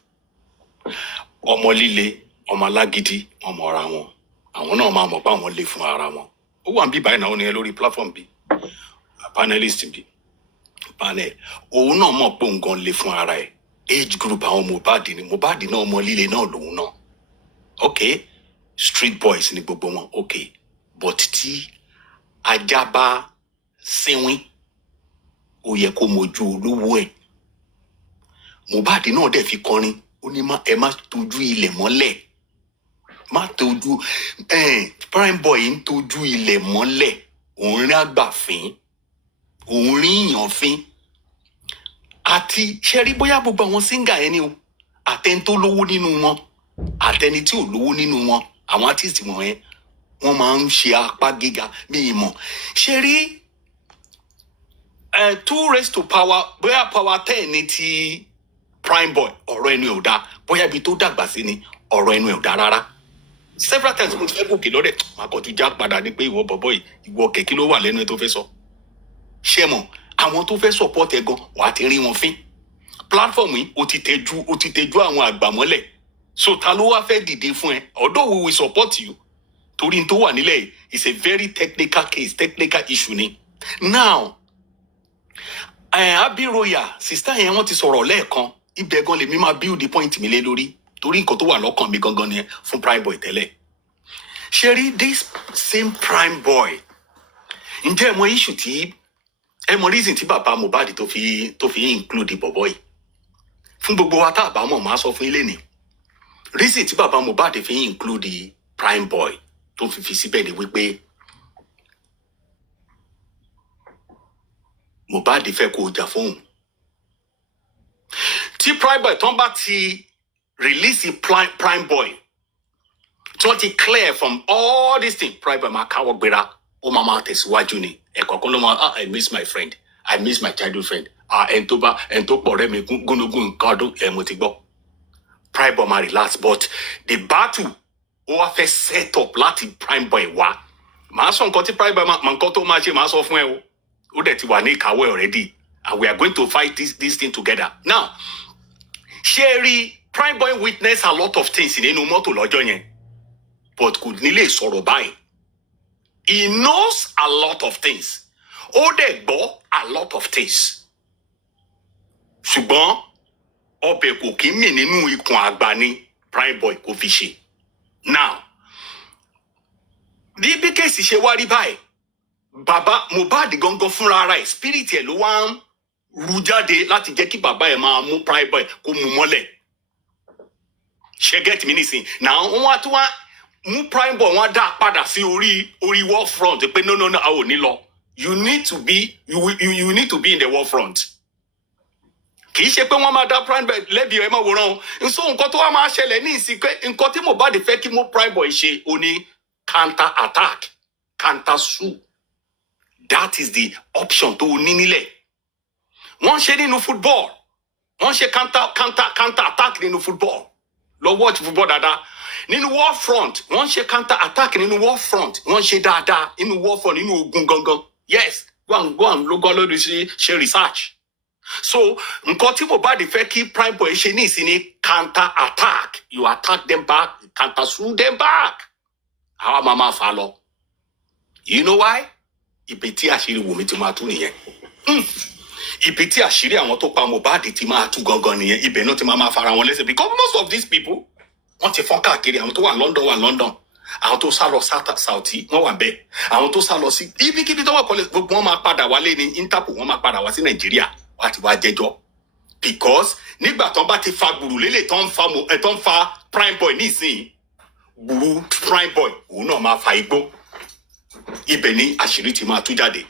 Ọmọ líle, ọmọ alágídí, ọmọ ara wọn. Àwọn náà máa mọ̀ pé àwọn lè fún ara wọn. Ó wà ń bí báyìí náà ó ní ẹ lórí platform bí. Panelist bí. Panel. Òun náà mọ̀ pé òun gan lè fún ara ẹ̀. Age group àwọn Mohbad ni. Mohbad náà ọmọ líle náà lòun náà. Okay. Street boys ni gbogbo wọn. Okay. But tí ajá bá sínwín, ó yẹ kó mojú olówó ẹ̀. Mohbad náà dẹ̀ fi kọrin. Ó ní ẹ má tójú ilẹ̀ mọ́lẹ̀. Má tójú prime boy ń tójú ilẹ̀ mọ́lẹ̀. Òun rí àgbàfín. Òun rí ìyànfín. Àti ṣẹ́rí bóyá gbogbo àwọn síngà ẹni o. Àtẹni tó lówó nínú wọn. Àtẹni tí ò lówó nínú wọn. Àwọn artist wọ̀nyẹn wọ́n máa ń ṣe apá gíga bí ìmọ̀. Ṣẹ́rí 2 raised to power bóyá power 10 ní ti prime boy ọ̀rọ̀ ẹnu ẹ̀ ò dáa bóyá ibi tó dàgbà sí ni ọ̀rọ̀ ẹnu ẹ̀ ò dáa rárá. Several times mo ti fẹ́ gòkè lọ́dẹ̀ màá kàn tún já padà ní pé ìwọ bọ̀bọ̀ yìí ìwọ kẹ̀kí ló wà lẹ́nu ẹ̀ tó fẹ́ sọ. Ṣé mọ̀ àwọn tó fẹ́ support ẹ̀ gan wàá ti rí wọn fín. Platform yìí ó ti tẹjú àwọn àgbà mọ́lẹ̀. So ta ló wá fẹ́ dìde fún ẹ? Although we will support you torí n tó wà nílẹ̀ yìí is a very technical case, technical issue ni. Now Abiroya sister yẹn wọ́n ti sọ̀rọ̀ lẹ́ẹ̀kan ibẹ̀ gan lèmi máa build the point mi lé lórí torí nǹkan tó wà lọ́kàn mi gangan ni fún prime boy tẹ́lẹ̀. Ṣé rí this same prime boy ǹjẹ́ ẹ mọ issue tí ẹ mọ reason tí bàbá Mohbad tó fi include bọ̀bọ̀ yìí fún gbogbo wa tá a bá mọ̀ máa sọ fún ilé ni reason tí bàbá Mohbad fi include prime boy tó fi síbẹ̀ ni wípé Mohbad fẹ́ kó o jà fóun tí prime boy tán bá ti release prime boy tí wọ́n ti clear from all these things prime boy máa káwọ́ gbéra ó máa tẹ̀síwájú ni ẹ̀kọ̀ọ̀kan ló máa I miss my friend I miss my childhood friend ẹni tó pọ̀ rẹ́ mi gúnugún nǹkan ọdún mo ti gbọ́ prime boy máa relax but the battle ó wá fẹ́ set up láti prime boy wá màá sọ nǹkan tí prime boy nǹkan tó máa ṣe màá sọ fún ẹ o ó dẹ̀ ti wà ní ìkáwọ́ already and we are going to fight this thing together now Sherry prime boy witness a lot of things nínú mọ́tò lọ́jọ́ yẹn but kò ní lè sọ̀rọ̀ báyìí he knows a lot of things ó dẹ̀ gbọ́ a lot of things ṣùgbọ́n ọbẹ̀ kò kí mì nínú ikùn àgbà ni prime boy kò fi ṣe now bí kéèsì ṣe wá rí báyìí bàbá Mohbad gangan fúnra ara ẹ̀ spirit ẹ̀ ló wá ń ru jáde láti jẹ́ kí bàbá ẹ̀ máa mú prime boy kó mú mọ́lẹ̀ ṣe get me nísìn now wọ́n wá tún wá mú prime boy wọ́n dá padà sí orí war front pé no a ò ní lọ you need to be in the war front kì í ṣe pé wọ́n máa dá prime boy lẹ́bi ẹ̀ máa wòran o nso nǹkan tó wá máa ṣẹlẹ̀ ní ìsìn pé nǹkan tí Mohbad fẹ́ kí mú prime boy ṣe ó ní counter attack counter sue that is the option tó ní nílẹ̀ wọ́n ṣe nínú football wọ́n ṣe counter attack nínú football lọ watch football dáadáa nínú war front wọ́n ṣe counter attack nínú war front wọ́n ṣe dáadáa nínú war front nínú ogun gangan yes go and ló gbọ́ lórí ṣe research so nǹkan tí Mohbad fẹ́ kí prime boy ṣe ní ìsìn ní counter attack you attack them back counter sue them back àwa máa fà lọ you know why ibi tí àṣírí Wùmí ti máa tú nìyẹn ibi tí àṣírí àwọn tó pa Mohbad ti máa tú gangan nìyẹn ibẹ̀ náà ti máa fara wọn lẹ́sẹ̀ because most of these people wọ́n ti fọ́n káàkiri àwọn tó wà London àwọn tó sá lọ Saudi wọ́n wà bẹ́ẹ̀ àwọn tó sá lọ sí ibikíbi tó wà kọ́lé gbogbo wọn máa padà wálé ní Interpol wọ́n máa padà wá sí Nàìjíríà wọ́n á ti wá jẹ́jọ́ because nígbà tán bá ti fa gbùrù lélẹ̀ tán fa prime boy nísìnyí gbùrù prime boy òun náà máa fa igbó ibẹ̀ ni àṣírí ti máa tú jáde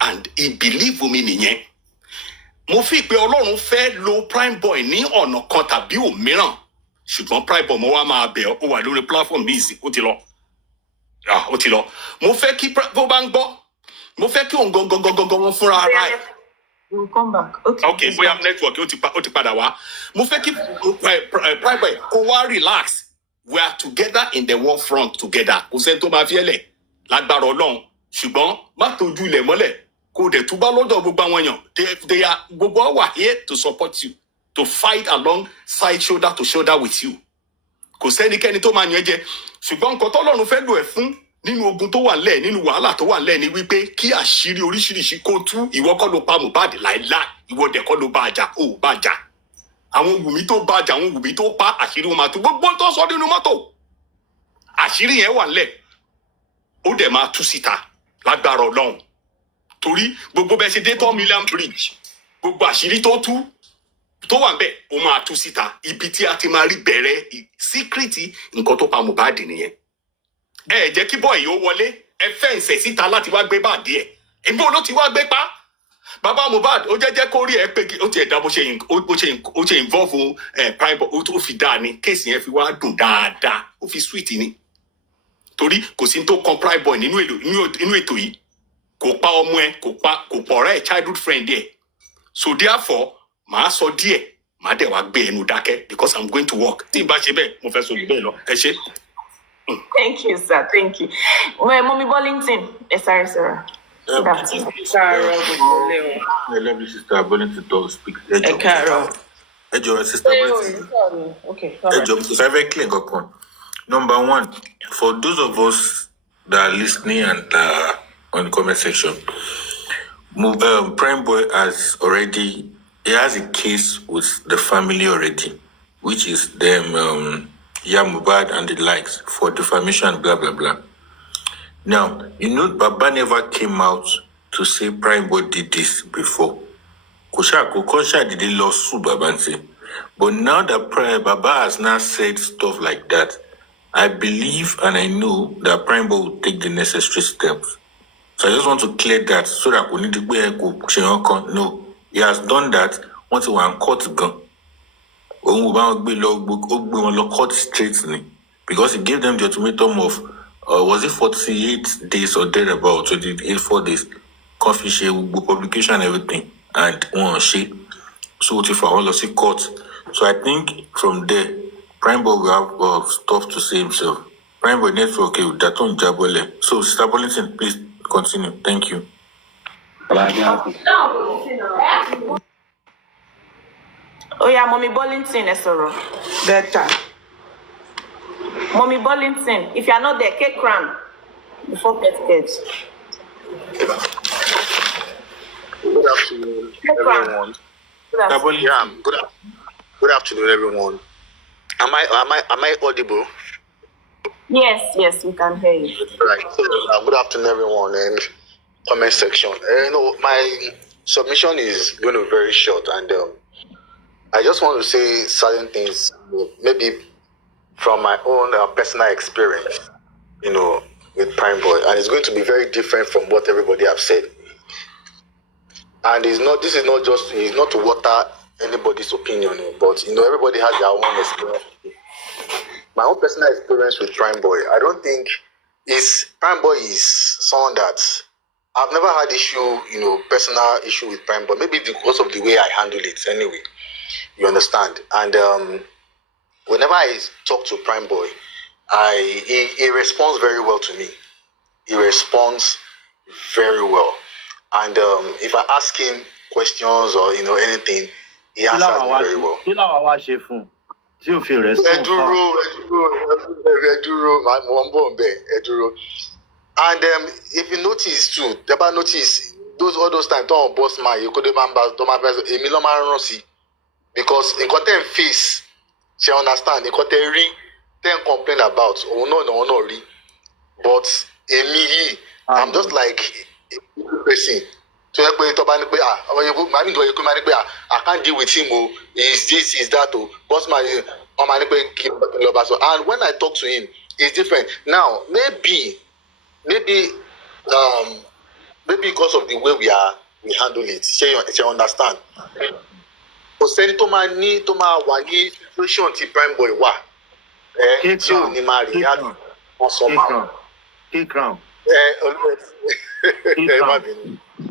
and he believe me nìyẹn mo fi pé Ọlọ́run fẹ́ lo prime boy ní ọ̀nà kan tàbí òmíràn ṣùgbọ́n prime boy mo wá máa bẹ̀ ọ́ ó wà lórí platform bí ìsìn ó ti lọ mo fẹ́ kí bó bá ń gbọ́ mo fẹ́ kí òun gangan wọn fúnra ara ẹ̀. You will come back. Okay, bóyá network ó ti padà wá mo fẹ́ kí prime boy kó wá relax we are together in the war front together kò sẹ́ni tó máa fi ẹ̀lẹ̀ lágbára Ọlọ́run ṣùgbọ́n má tójú ilẹ̀ mọ́lẹ̀ kó dẹ̀ túbá lọ́dọ̀ gbogbo àwọn èèyàn they are gbogbo wa here to support you to fight alongside shoulder to shoulder with you kò sẹ́nikẹ́ni tó máa yàn jẹ ṣùgbọ́n nǹkan tọ́lọ́run fẹ́ lò ẹ̀ fún nínú ogun tó wà lẹ̀ nínú wàhálà tó wà lẹ̀ ni wípé kí àṣírí oríṣiríṣi kó tú ìwọ kọ́ ló pa Mohbad láìláì ìwọ dẹ̀ kọ́ ló bá a jà ó bá a jà àwọn Wùmí tó bá a jà àwọn Wùmí tó pa àṣírí wọn máa tú gbogbo tó sọ nínú mọ́tò àṣírí yẹn wà lẹ̀ ó dẹ̀ máa tú síta lágbára Ọlọ́run torí gbogbo bẹ́ẹ̀ ṣe dé tán Million Bridge gbogbo àṣírí tó tú tó wà bẹ́ẹ̀ ó máa tú síta ibi tí a ti máa rí bẹ̀rẹ̀ síkírìtì nǹkan tó pa Mohbad nìyẹn ẹ jẹ́ kí bọ́ọ̀ yìí ó wọlé ẹ fẹ́ǹsẹ̀ síta láti wá gbé báàdì ẹ̀ ìbí ló ti wá gbé pa bàbá Mohbad ó jẹ́ kó rí ẹ pé ó ti ẹ̀dá bó ṣe involve prime boy ó fi dáa ni kéèsì yẹn fi wá dùn dáadáa ó fi sweet ni torí kò sí tó kan prime boy nínú ètò yìí kò pa ọmọ ẹ kò pa ọ̀rẹ́ ẹ childhood friend ẹ so therefore màá sọ díẹ̀ màá dẹ̀ wá gbé ẹnu dákẹ́ because I'm going to work tí n bá ṣe bẹ́ẹ̀ mo fẹ́ sọ bẹ́ẹ̀ lọ ẹ ṣe. Thank you, sir. Thank you. Mommy Bollington. Sorry, sir. Good afternoon. I love you, Sister Bollington, to speak. Sister Bollington. Okay. It's very clear. Number one, for those of us that are listening and on the comment section, Prime Boy he has a case with the family already, which is them. Mohbad and the likes for defamation, blah, blah, blah. Now, Baba never came out to say Prime Boy did this before. Kosha did a lawsuit, Baba, and say, But now that Baba has now said stuff like that, I believe and I know that Prime Boy will take the necessary steps. So I just want to clear that so that we need to go. No, he has done that. Once he went court gun, court straight because he gave them the ultimatum of was it 48 days or thereabout, 4 days, coffee share, publication and everything, and one share. So if I want to see court, so I think from there, Prime Boy will have stuff to say himself. Prime Boy network, okay, that on Jabole. So, Sister Bolinton, please continue. Thank you. Oh yeah, Mommy Bollington, Esoro. Better. Mommy Bollington, if you are not there, cake cram before pet kids. Good afternoon, everyone. Yeah, good afternoon, everyone. Am I audible? Yes, we can hear you. Right. So, good afternoon, everyone, and comment section. My submission is going to be very short, and I just want to say certain things, maybe from my own personal experience, with Prime Boy, and it's going to be very different from what everybody have said. And this is not to water anybody's opinion, but everybody has their own experience. My own personal experience with Prime Boy, I don't think Prime Boy is someone that I've never had personal issue with Prime Boy. Maybe because of the way I handle it anyway. You understand? And whenever I talk to Prime Boy, he responds very well to me. He responds very well. And if I ask him questions or anything, he answers me very well. And if you notice too, never notice all those times don't boss man, you could remember because in content face, she understand in content read, then complain about no, but I'm just like a person. So I can't deal with him. Is this, is that? Boss man, and when I talk to him, it's different. Now, maybe because of the way we handle it, she understand. But send to my situation to Prime Boy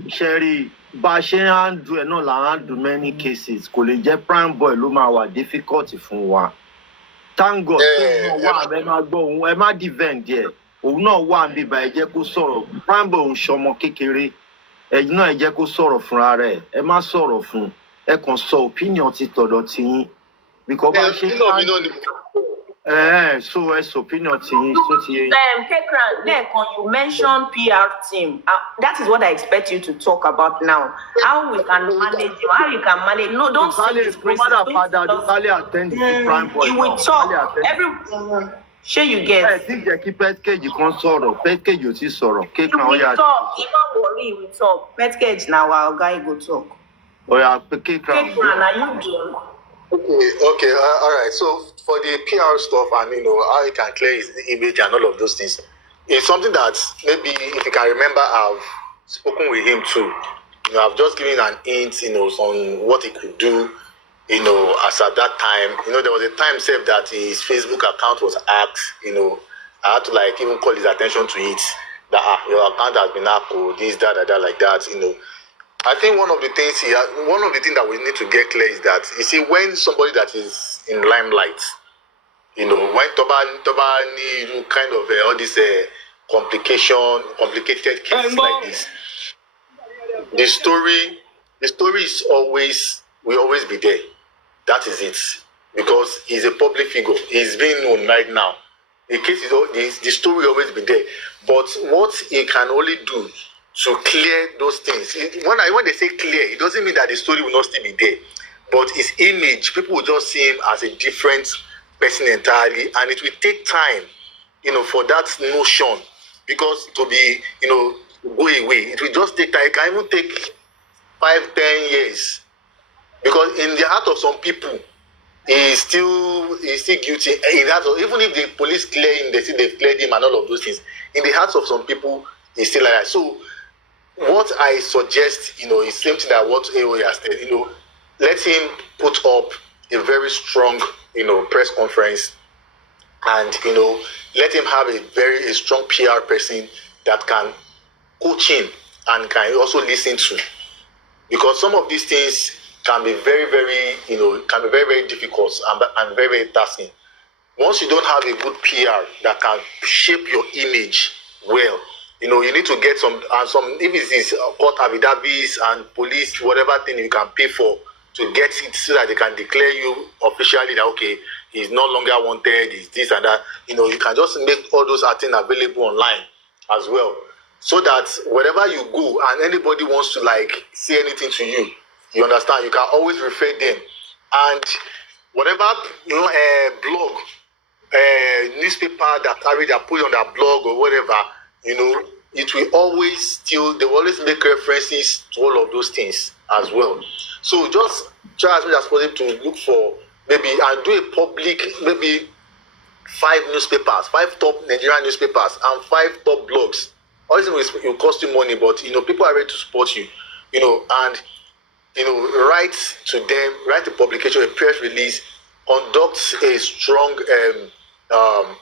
Sherry, Bashe handle no la handle many cases. Kò lè jẹ́ Prime Boy ló máa wà difficult fún wa. Thank God, ẹ máa gbọ́ òun, ẹ má defend díẹ̀. Òun náà wà níbí bá ẹ jẹ́ kó sọ̀rọ̀. Prime Boy ń ṣọmọ kékeré. Ẹ̀yin náà ẹ jẹ́ kó sọ̀rọ̀ fúnra rẹ̀. Ẹ má sọ̀rọ̀ fún. Ẹ kàn sọ opinion ti tọ̀dọ̀ ti yín. Because so as opinion team, you mentioned PR team. That is what I expect you to talk about now. How we can manage you, how you can manage. No, don't say this. You will talk. Sure you get. I think they keep pet cage, you can't sorrow. Pet cage, you see sorrow. We talk. You don't worry, we talk. Pet cage now, our guy go talk. Oh yeah, cake crown. Are you doing? Okay, all right. So for the PR stuff and how he can clear his image and all of those things, it's something that maybe if you can remember, I've spoken with him too. I've just given an hint, on what he could do, as at that time. There was a time said that his Facebook account was hacked. I had to even call his attention to it. That your account has been hacked, this, that, like that. I think one of the things that we need to get clear is that when somebody that is in limelight, when Toba need kind of all this complicated cases like this, the story will always be there. That is it, because he's a public figure. He's being known right now. The case is the story will always be there. But what he can only do to clear those things. When they say clear, it doesn't mean that the story will not still be there. But his image, people will just see him as a different person entirely, and it will take time, for that notion, because it will be, go away. It will just take time. It can even take 5-10 years, because in the heart of some people, he's still guilty in that. Even if the police clear him, they say they've cleared him and all of those things. In the hearts of some people, he's still like that. So what I suggest, is same thing that what AOA has said. Let him put up a very strong, press conference, and let him have a strong PR person that can coach him and can also listen to, because some of these things can be very, very, very difficult and very, very taxing. Once you don't have a good PR that can shape your image well, you need to get some if it is court affidavits and police, whatever thing you can pay for to get it so that they can declare you officially that, okay, he's no longer wanted, he's this and that. You can just make all those things available online as well, so that wherever you go and anybody wants to say anything to you, you understand, you can always refer them. And whatever blog, newspaper that carry that put on their blog or whatever, it will always they will always make references to all of those things as well. So just try as much as possible to look for maybe and do a public, maybe 5 newspapers, 5 top Nigerian newspapers and 5 top blogs. Obviously it will cost you money, but people are ready to support you, and write to them, write a publication, a press release, conduct a strong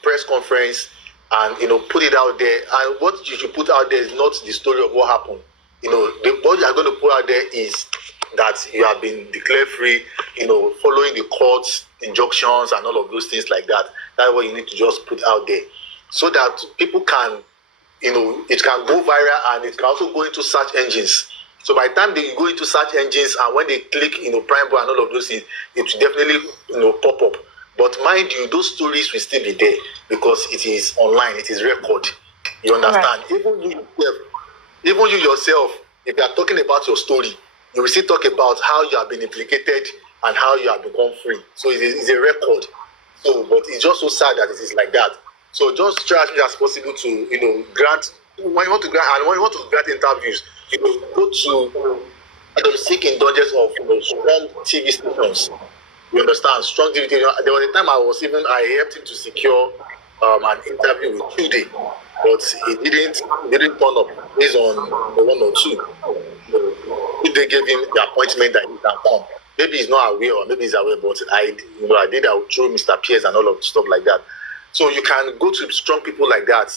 press conference, and put it out there. And what you should put out there is not the story of what happened. What you are going to put out there is that you have been declared free, following the court's injunctions and all of those things like that. That's what you need to just put out there, so that people can, it can go viral, and it can also go into search engines. So by the time they go into search engines and when they click, Prime Boy and all of those things, it will definitely, pop up. But mind you, those stories will still be there because it is online, it is record. You understand? Right. Even you yourself, if you are talking about your story, you will still talk about how you have been implicated and how you have become free. So it's a record. So, but it's just so sad that it is like that. So just try as much as possible to, grant, when you want to grant, and when you want to grant interviews, go to seek indulgence of strong TV stations. You understand? Strong TV stations. There was a time I helped him to secure an interview with Tuesday, but he didn't turn up based on the 1 or 2. They gave him the appointment that he can come. Maybe he's not aware, or maybe he's aware, but I did that through Mr. Pierce and all of stuff like that. So you can go to strong people like that.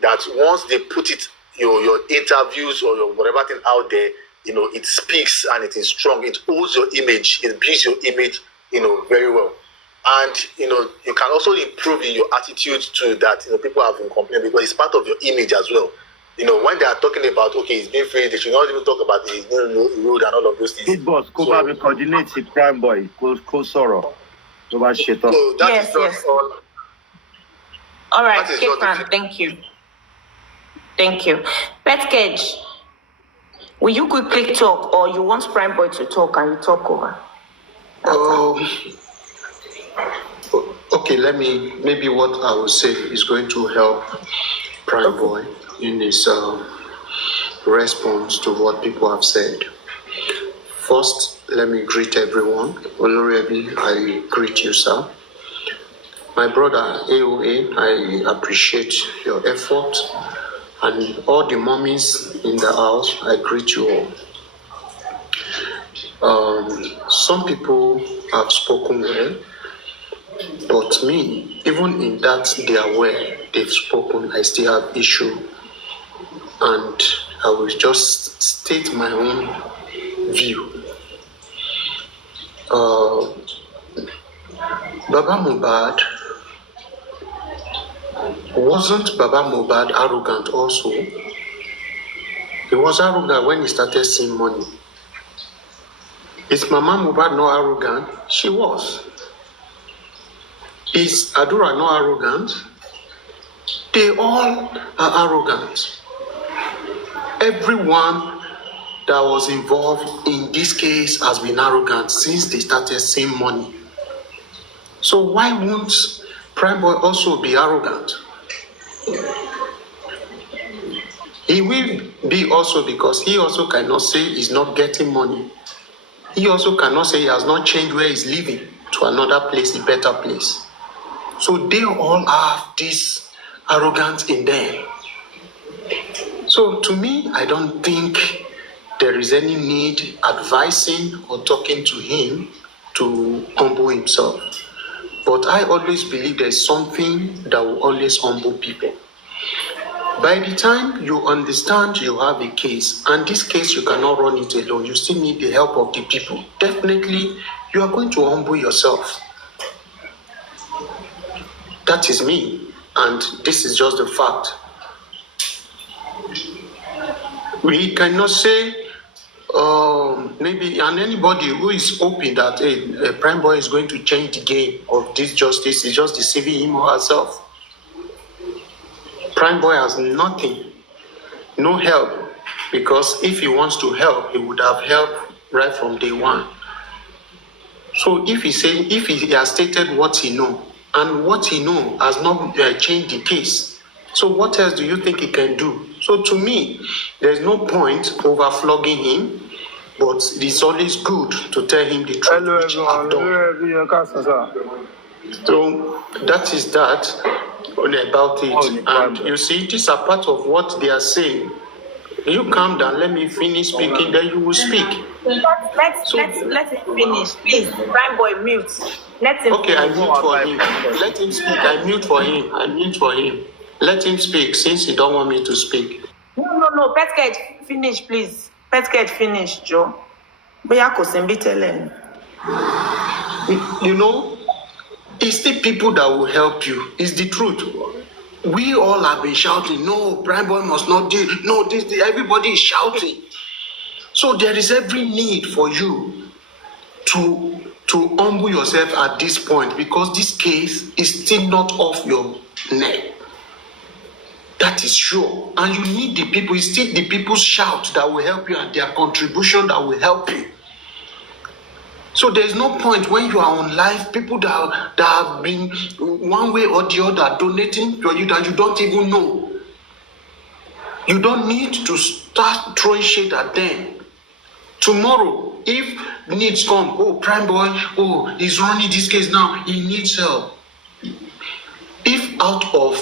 That once they put it, your interviews or your whatever thing out there, it speaks and it is strong. It holds your image. It builds your image, very well. And you can also improve in your attitude to that. People have been complaining because it's part of your image as well. When they are talking about, okay, he's being free, they should not even talk about his road and all of those things. Big boss, go back and coordinate the Prime Boy, go sorrow. So that is just all. All right, thank you. Thank you. Pet Cage, will you quickly talk, or you want Prime Boy to talk and you talk over? Okay, maybe what I will say is going to help Prime Boy in his response to what people have said. First, let me greet everyone. Olorebi, I greet you, sir. My brother AOA, I appreciate your effort. And all the mummies in the house, I greet you all. Some people have spoken well, but me, even in that they are well, they've spoken, I still have issue. And I will just state my own view. Baba Mohbad, wasn't Baba Mohbad arrogant also? He was arrogant when he started seeing money. Is Mama Mohbad not arrogant? She was. Is Adura not arrogant? They all are arrogant. Everyone that was involved in this case has been arrogant since they started seeing money. So why won't Prime Boy also be arrogant? He will be also, because he also cannot say he's not getting money. He also cannot say he has not changed where he's living to another place, a better place. So they all have this arrogance in them. So to me, I don't think there is any need advising or talking to him to humble himself. But I always believe there's something that will always humble people. By the time you understand you have a case, and this case you cannot run it alone, you still need the help of the people. Definitely, you are going to humble yourself. That is me, and this is just the fact. We cannot say maybe, and anybody who is hoping that a prime boy is going to change the game of this justice is just deceiving him or herself. Prime boy has nothing, no help, because if he wants to help, he would have helped right from day one. So if he has stated what he knows, and what he knows has not changed the case, so what else do you think he can do? So to me, there's no point over flogging him, but it's always good to tell him the truth, which I've done. So that is that about it. And you see, these are part of what they are saying. You calm down, let me finish speaking, then you will speak. Let him finish, please. Prime boy, mute. Let him Okay, I finish. mute for him. Let him speak. I mute for him. Let him speak since he don't want me to speak. No. Petcage, finish, please. Petcage, finish, Joe. Bóyá kò sí níbí tẹ́lẹ̀ ni. You know, it's the people that will help you. It's the truth. We all have been shouting, no, prime boy must not do, no, everybody is shouting. So there is every need for you to humble yourself at this point, because this case is still not off your neck. That is sure. And you need the people. It's still the people's shout that will help you and their contribution that will help you. So there's no point when you are on live, people that have been one way or the other donating to you that you don't even know. You don't need to start throwing shit at them. Tomorrow, if needs come, oh, prime boy, oh, he's running this case now, he needs help. If out of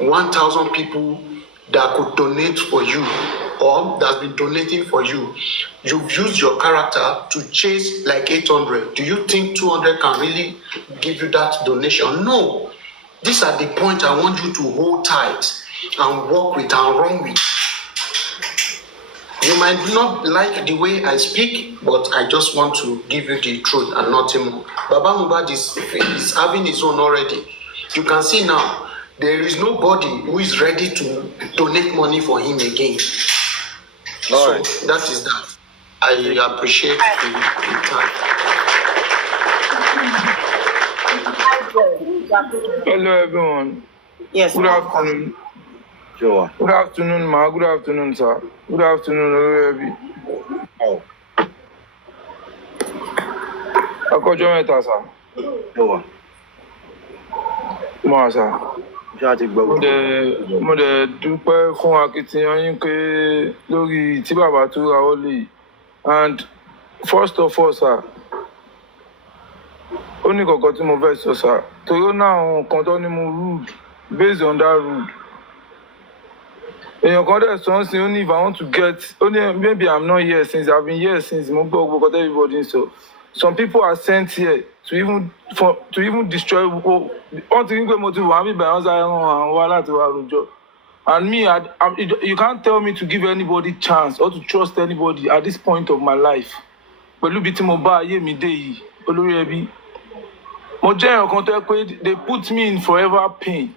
1,000 people that could donate for you, or that's been donating for you, you've used your character to chase like 800. Do you think 200 can really give you that donation? No. These are the points I want you to hold tight and work with and run with. You might not like the way I speak, but I just want to give you the truth and nothing more. Baba Mohbad is having his own already. You can see now, there is nobody who is ready to donate money for him again. So that is that. I appreciate the time. Hello, everyone. Yes. Good afternoon. Sure. Good afternoon, ma. Good afternoon, sir. Good afternoon, Oh. Akọjọ́ mẹ́ta, sir. Sure. Mo sir. Mo dẹ̀ dúpẹ́ fún akitiyan yín pé lórí tí bàbá tó ra ó lè. And first of all, sir, ó ní kọ̀ọ̀kan tí mo fẹ́ sọ, sir. Torí ó ní àwọn nǹkan tó ní mo rude, based on that rude. Èèyàn kan dẹ̀ sọ ń sin, ó ní if I want to get, ó ní maybe I'm not here since I've been here since mo gbọ́ gbogbo what everybody so. Some people are sent here to even destroy. Wọ́n ti ní pé mo ti wà níbẹ̀ wọ́n sáré rán àwọn wá láti wá rojọ́. And me, you can't tell me to give anybody chance or to trust anybody at this point of my life. Pẹ̀lú bí tí mo bá ayé mi dé yìí, olórí ẹbí. Mo jẹ́ èèyàn kan tó yẹ pé they put me in forever pain.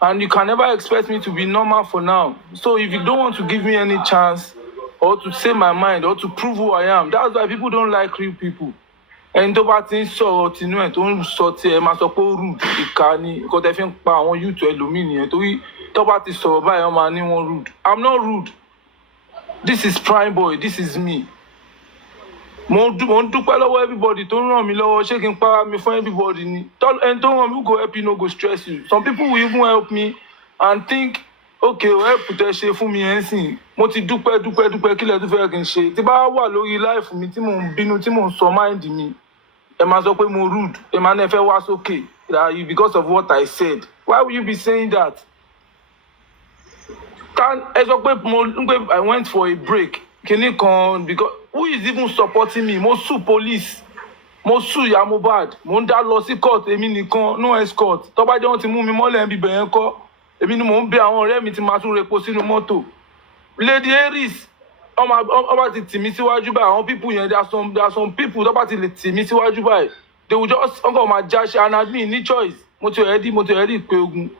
And you can never expect me to be normal for now. So if you don't want to give me any chance or to say my mind or to prove who I am, that's why people don't like real people. Ẹni tó bá ti ń sọ̀rọ̀ tinú ẹ̀ tó ń sọ tiẹ̀ máa sọ pé ó rude ìka ni nǹkan tẹ́ fi ń pa àwọn youth ẹlòmíì nìyẹn torí tó bá ti sọ̀rọ̀ báyìí wọ́n máa ní wọ́n rude. I'm not rude. This is prime boy. This is me. Mo ń dúpẹ́ lọ́wọ́ everybody tó ń ràn mí lọ́wọ́ ṣé kí n para mi fún everybody ni. Ẹni tó ràn mí go help you no go stress you. Some people will even help me and think okay help tẹ ṣe fún mi ẹ̀ ń sìn. Mo ti dúpẹ́ kílẹ̀ tó fẹ́ kí n ṣe. Tí bá wà lórí life mi tí mò ń bínú tí mò ń sọ mind mi. ẹ máa sọ pé mo rude, ẹ máa ní ẹ fẹ́ wá sókè because of what I said. Why would you be saying that? Ẹ sọ pé I went for a break. Kìíní kan because who is even supporting me? Mo sue police. Mo sue ìyá Mohbad. Mo ń dá lọ sí court èmi nìkan, no escort. Tó bá jẹ́ wọ́n ti mú mi mọ́lẹ̀ ń bíbẹ̀ yẹn kọ́. Èmi ni mò ń bẹ àwọn ọ̀rẹ́ mi tí máa tún repo sínú mọ́tò. Lady Harris, ọba ti tì mí síwájú báyìí. Àwọn people yẹn, there are some people tó bá ti lè tì mí síwájú báyìí. They will just ọkọ̀ máa jáṣe and admin ní choice. Mo ti already pé ogun.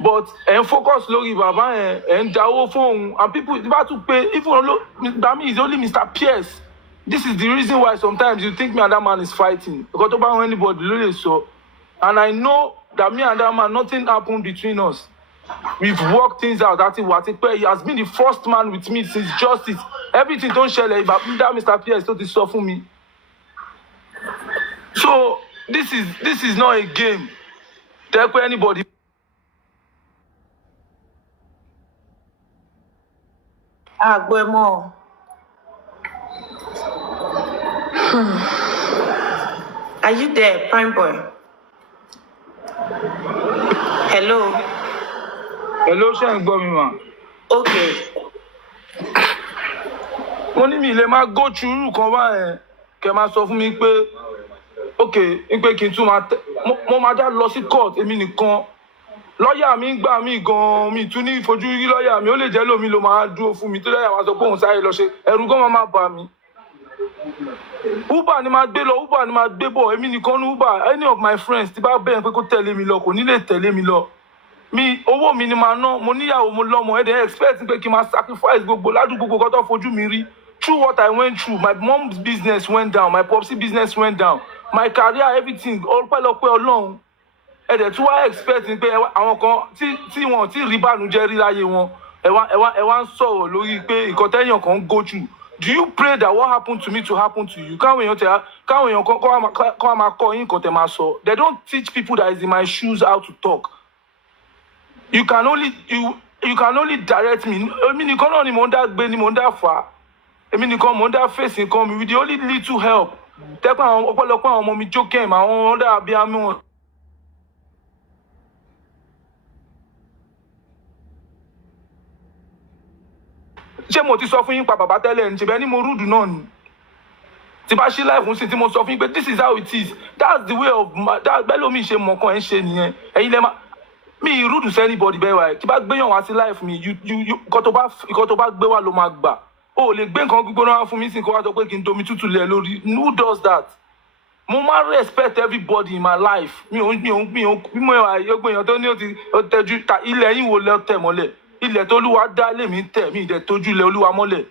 But focus lórí bàbá yẹn, dáwó fóun, and people bá tún pé even that means only Mr. Pierce. This is the reason why sometimes you think me and that man is fighting. Because tó bá wọn anybody ló lè sọ. And I know that me and that man, nothing happened between us. We've worked things out. He has been the first man with me since justice. Everything don't ṣẹlẹ̀ that Mr. Pierce tó ti sọ fún mi. So this is not a game. Tell anybody. Agbemo. Are you there, Prime Boy? Hello. Hello, ṣé ń gbọ́ mi mà? Okay. Mo ní mi lè máa go through kan báyẹn kẹ́ máa sọ fún mi pé okay pé kí n tún mo máa dá lọ sí court èmi nìkan. Lọ́yà mi ń gbà mí gan-an mi tún ní ìfojú rí lọ́yà mi ó lè jẹ́ lómi ló máa dúró fún mi tó lọ́yà máa sọ pé òun sáré lọ ṣe ẹ̀rù gan máa bà mí. Uber ni máa gbé lọ, Uber ni máa gbé bọ̀, èmi nìkan ní Uber. Any of my friends tí bá bẹ̀rẹ̀ pé kó tẹ̀lé mi lọ kò ní lè tẹ̀lé mi lọ. Owó mi ni máa ná, mo níyàwó mo lọ́mọ, ẹ̀dẹ̀ expect pé kí n máa sacrifice gbogbo ládùúgbò kan tó fojú mi rí. Through what I went through, my mom's business went down, my pop's business went down, my career, everything, ọpẹ́lọpẹ́ Ọlọ́run. Ẹ̀dẹ̀ tí wọ́n expect pé àwọn kan tí wọ́n ti rí bànújẹ́ rí láyé wọn, ẹ wá ń sọ̀rọ̀ lórí pé nǹkan tẹ́yàn kan go through. Do you pray that what happened to me to happen to you? Káwọn èèyàn kọ́ máa kọ́ yín nǹkan tẹ́ máa sọ. They don't teach people that is in my shoes how to talk. You can only direct me. Èmi nìkan náà ni mò ń dá gbé ni mò ń dá fà. Èmi nìkan mò ń dá face nǹkan mi with the only little help. Tẹ́pẹ́ àwọn ọ̀pọ̀lọpọ̀ àwọn ọmọ mi jókè mà àwọn ọ̀dà abiyamọ. Ṣé mo ti sọ fún yín pa bàbá tẹ́lẹ̀ ní ṣebẹ́ ni mo rúdù náà ni? Tí bá ṣí life sí tí mo sọ fún yín pé this is how it is. That's the way of bẹ́ẹ̀ lómi ṣe mọ̀ kan ẹ̀ ń ṣe nìyẹn. Ẹ̀yin lẹ́ máa mi rúdù sí anybody bẹ́ẹ̀ wáyé. Tí bá gbéyàn wá sí life mi, nǹkan tó bá gbé wá ló máa gbà. O ò lè gbé nǹkan gbígbóná wá fún mi sí kó wá sọ pé kí n domi tútù lẹ̀ lórí. Who does that? Mo máa respect everybody in my life. Mi ò bí mo èèyàn tó ní ó tẹ́jú ta ilẹ̀ yín wo lẹ́ tẹ̀ mọ́lẹ̀. Ilẹ̀ tó Olúwa dá lèmi tẹ̀ mí ìdẹ̀ tójú ilẹ̀ Olúwa mọ́lẹ̀.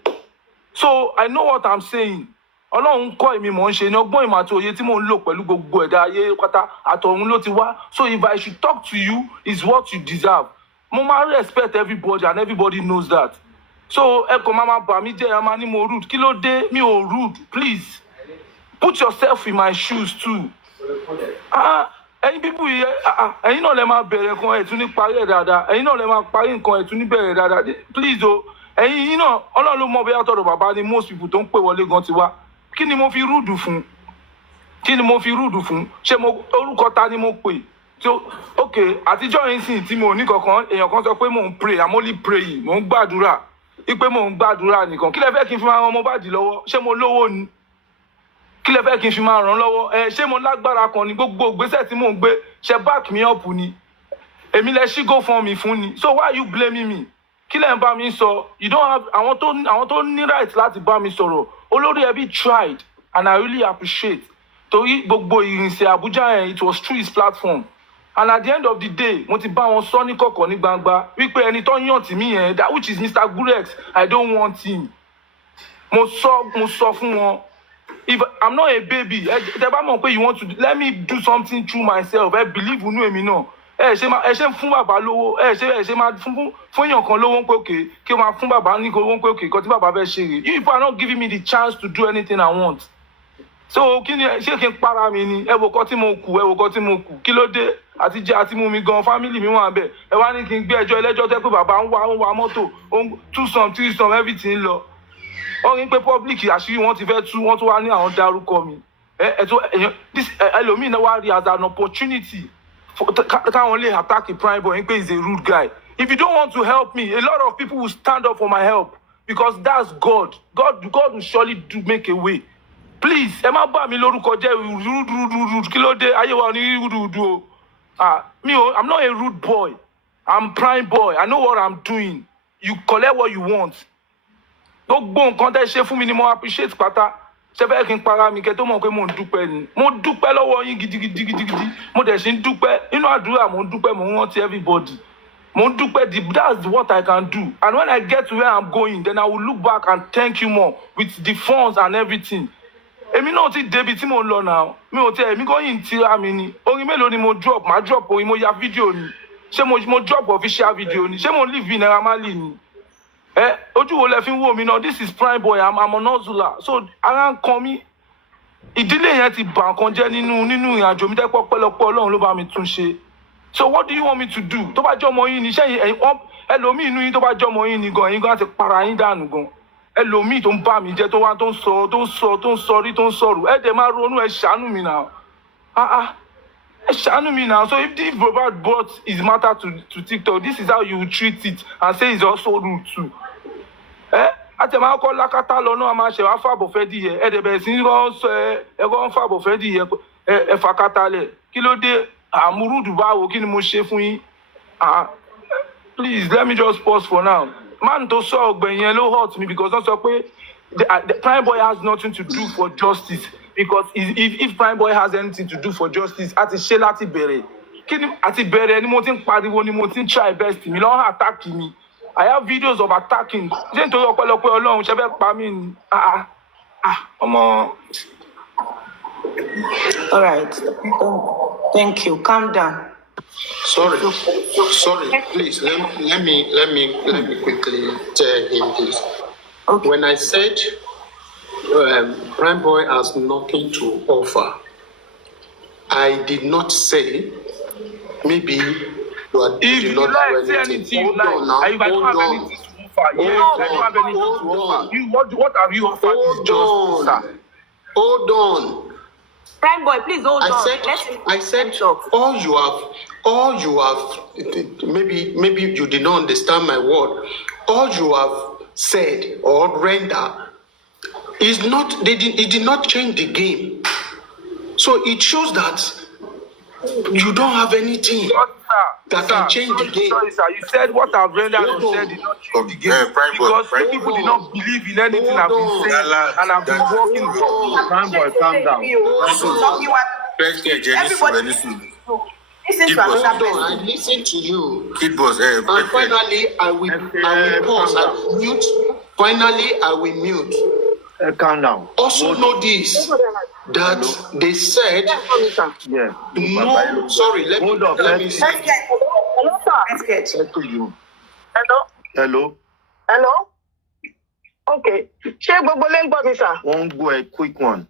So I know what I'm saying. Ọlọ́run kọ́ èmi mò ń ṣe ní ọgbọ́n ìmọ̀ àti òye tí mò ń lò pẹ̀lú gbogbo ẹ̀dá ayé pátá àtọ̀run ló ti wá. So if I should talk to you, is what you deserve. Mo máa respect everybody and everybody knows that. So ẹ kò máa bà mí jẹ́ ẹ máa ní mo rude. Kí ló dé? Mi ò rude. Please put yourself in my shoes too. Ẹ̀yin bíbú yìí ẹ̀yin náà lè máa bẹ̀rẹ̀ nǹkan ẹ̀ tún ní parí ẹ̀ dáadáa. Ẹ̀yin náà lè máa parí nǹkan ẹ̀ tún ní bẹ̀rẹ̀ dáadáa. Please o ẹ̀yin yìí náà Ọlọ́run ló mọ̀ bóyá tọ̀dọ̀ bàbá ni most people tó ń pè wọlé gan ti wá. Kí ni mo fi rúdù fún? Ṣé orúkọ ta ni mo pè? Okay, àtijọ́ yìí sìn tí mo ní kankan èèyàn kan sọ pé mò ń pray, I'm only praying, mò ń gbàdúrà. Ipe mò ń gbàdúrà nìkan. Kí lẹ fẹ́ kí n fi máa ran Mohbad lọ́wọ́? Ṣé mo lówó ni? Kí lẹ fẹ́ kí n fi máa ràn lọ́wọ́? Ṣé mo lágbára kan ni gbogbo ìgbésẹ̀ tí mò ń gbé ṣe back me up ni? Èmi lẹ ṣí GoFundMe fún ni. So why are you blaming me? Kí lẹ ń bá mi sọ? You don't have àwọn tó ní right láti bá mi sọ̀rọ̀. Olórí ẹbí tried and I really appreciate. Torí gbogbo ìrìnsẹ̀ Abuja yẹn it was through his platform. And at the end of the day, mo ti bá wọn sọ ní kọ̀kọ̀ ní gbangba wípé ẹni tó yàn tì mí yẹn that which is Mr. Gurex, I don't want him. Mo sọ fún wọn. If I'm not a baby, tẹ́ bá mọ̀ pé you want to let me do something through myself, believe nínú èmi náà. Ẹ ṣe fún bàbá lówó, ẹ ṣe máa fún èèyàn kan lówó pé òkè kí o máa fún bàbá ní owó pé òkè kan tí bàbá fẹ́ ṣe rè. You are not giving me the chance to do anything I want. So kí ni ṣé kí n para mi ni? Ẹ wò kọ́ tí mo kù, kí ló dé? Àti jẹ àti mú mi gan, family mi wà bẹ̀. Ẹ wá ní kí n gbé ẹjọ́ ẹlẹ́jọ́ tẹ́ pé bàbá ń wa mọ́tò, 2 3 everything lọ. Wọ́n rí pé public àṣírí wọn ti fẹ́ tú, wọ́n tún wá ní àwọn dárúkọ mi. This ẹlòmíì náà wá rí as an opportunity káwọn lè attack a prime boy pé he's a rude guy. If you don't want to help me, a lot of people will stand up for my help because that's God. God will surely make a way. Please, ẹ má bà mí lórúkọ jẹ́ rude kí ló dé ayé wa ní rude o. I'm not a rude boy. I'm prime boy. I know what I'm doing. You collect what you want. Gbogbo nǹkan tẹ́ ṣe fún mi ni mo appreciate pátá. Ṣé fẹ́ kí n para mi kẹ́ tó mọ̀ pé mo ń dúpẹ́ ni. Mo dúpẹ́ lọ́wọ́ yín gidigidi. Mo dẹ̀ ṣe ń dúpẹ́. Inú àdúrà mo ń dúpẹ́, mo ń rántí everybody. Mo ń dúpẹ́, that's what I can do. And when I get to where I'm going, then I will look back and thank you more with the funds and everything. Èmi náà ti débi tí mo ń lọ náà. Mi ò tẹ́ èmi kọ́ yìí tira mi ni. Orin mélòó ni mo drop? Màá drop orin, mo ya fídíò ni. Ṣé mo drop official video ni? Ṣé mo live in Naira Marley ni? Ojú wo lẹ fi ń wò mí náà? This is prime boy, I'm an hustler. So ara ń kan mí. Ìdílé yẹn ti bà nǹkan jẹ́ nínú ìrìnàjò mi dẹ́pọ̀ pẹ́lọpẹ́ Ọlọ́run ló bá mi tún ṣe. So what do you want me to do? Tó bá jẹ́ ọmọ yín ni ṣẹ́yìn ẹlòmíì inú yín tó bá jẹ́ ọmọ yín ni gan yín gan ti para yín dànù gan. Ẹlòmíì tó ń bà mí jẹ́ tó wá tó ń sọ̀rọ̀ ẹ dẹ̀ máa ronú ẹ ṣàánú mi náà. Ẹ ṣàánú mi náà. So if Robert brought his matter to TikTok, this is how you treat it and say it's also rude too. Àtẹ̀máa kọ́ lákàtà lọ́nà a máa ṣe wá fàbọ̀ fẹ́ dìyẹ ẹ dẹ̀ bẹ̀rẹ̀ sí ní ẹ̀kọ́ ń fàbọ̀ fẹ́ dìyẹ ẹ fàkàtà lẹ̀ kí ló dé àmúrúdù báwo kí ni mo ṣe fún yín. Please let me just pause for now. Man tó sọ ọ̀gbẹ̀yìn yẹn ló hurt me because wọ́n sọ pé the prime boy has nothing to do for justice because if prime boy has anything to do for justice a ti ṣe láti bẹ̀rẹ̀ kí ni àti bẹ̀rẹ̀ ni mo ti ń pariwo ni mo ti ń try best mi lọ́wọ́ attack mi. I have videos of attacking. Ṣé nítorí ọpẹ́lọpẹ́ Ọlọ́run ṣe fẹ́ pa mí ni? Ọmọ. All right. Thank you. Calm down. Sorry, please let me quickly tell him this. Okay. When I said Prime Boy has nothing to offer, I did not say maybe you did not do anything. Hold on now. What have you offered? Hold on. Prime boy, please hold on. I said all you have maybe you did not understand my word. All you have said or render is not it did not change the game. So it shows that you don't have anything that can change the game. Sorry, sir. You said what I've rendered and said did not change the game. Because people did not believe in anything I've been saying and I've been working for. Prime boy, calm down. I listen to you. Kid boss, and finally I will pause. I will mute. Finally I will mute. Calm down. Also know this, that they said no. Sorry, let me say. Hello, sir. Hello. Okay. Ṣé gbogbo lè ń gbọ́ mi, sir? One go a quick one.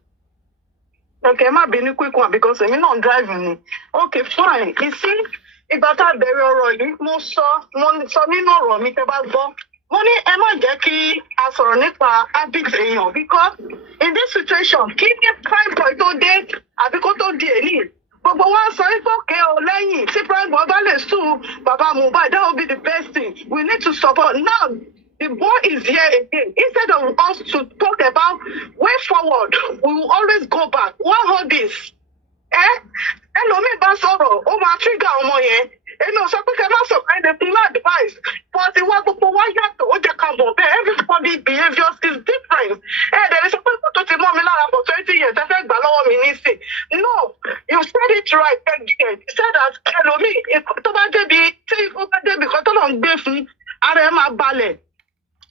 Okay, má bínú quick one because èmi náà driving ni. Okay, fine. You see, ìgbà tá a bẹ̀rẹ̀ ọ̀rọ̀ yìí, mo sọ nínú ọ̀rọ̀ mi tẹ́ bá gbọ́. Mo ní ẹ má jẹ́ kí a sọ̀rọ̀ nípa habit èèyàn because in this situation, kí ní prime boy tó dé àbí kó tó di èyí. Gbogbo wa sọ wípé òkè o lẹ́yìn tí prime boy bá lè sùn bàbá Mohbad, that would be the best thing. We need to support. Now, the boy is here again. Instead of us to talk about way forward, we will always go back. Why all this? Ẹlòmíì bá sọ̀rọ̀, ó máa trigger ọmọ yẹn. Èmi ò sọ pé kẹ́ máa sọ kind of thing advice. But ìwà gbogbo wa yàtọ̀, ó jẹ́ ká mọ̀ bẹ́ẹ̀. Everybody's behaviour is different. Ẹ̀ẹ́dẹ̀ sọ pé kó tó ti mọ́ mi lára for 20 years, ẹ fẹ́ gbà lọ́wọ́ mi nísìn. No, you said it right. You said that ẹlòmíì tó bá débi kan tó lọ ń gbé fún ara ẹ máa balẹ̀.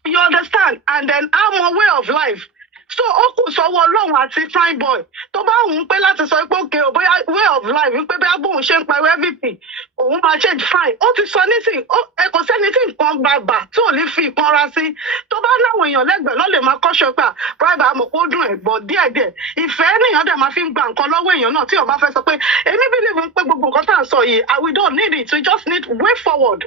You understand? And then I'm a way of life. So ó kù sọ́wọ́ Ọlọ́run àti fine boy tó bá òun pé láti sọ pé òkè ò bóyá way of life wípé bí agbóhùn ṣe ń pariwo everything òun òun máa ṣe fine ó ti sọ nísìnyí ẹ kò sẹ́ni tí nǹkan bàbà tí ò ní fi ìkanra sí tó bá láwọn èèyàn lẹ́gbẹ̀ẹ́ ló lè máa kọ́ṣọ́ pé private àmọ́ kó dùn ẹ̀gbọ́n díẹ̀díẹ̀ ìfẹ́ nìyẹn dẹ̀ máa fi ń gba nǹkan lọ́wọ́ èèyàn náà tí ó bá fẹ́ sọ pé èmi believe pé gbogbo nǹkan tá à ń sọ yìí we don't need it we just need way forward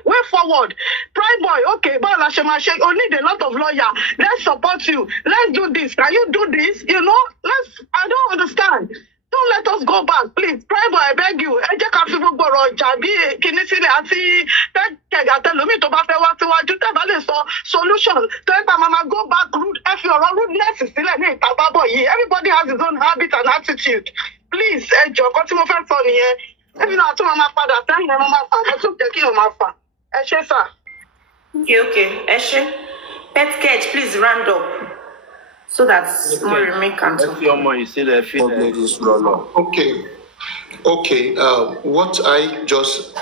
prime boy okay báwo la ṣe máa ṣe o need a lot of lawyer let's support you let's do this can you do this you know I don't understand. Don't let us go back, please. Prime boy, I beg you. Ẹ jẹ́ ká fi gbogbo ọ̀rọ̀ ìjà bí kinní sílẹ̀ àti kẹ̀gà tẹlómi tó bá fẹ́ wá síwájú tẹ́ bá lè sọ solution. Tẹ́lifà máa go back rude. Ẹ fi ọ̀rọ̀ rudeness sílẹ̀ ní ìta bábọ̀ yìí. Everybody has his own habit and attitude. Please, ẹ jọ̀ọ́ nǹkan tí mo fẹ́ sọ nìyẹn. Ẹbí náà tún máa padà sẹ́yìn ẹ̀ máa fà ẹ̀ tún jẹ́ kí ẹ̀ máa fà. Ẹ ṣé sà. Okay. Ẹ ṣé. Petcage, please round up. So that Moremi can talk. Okay. What I just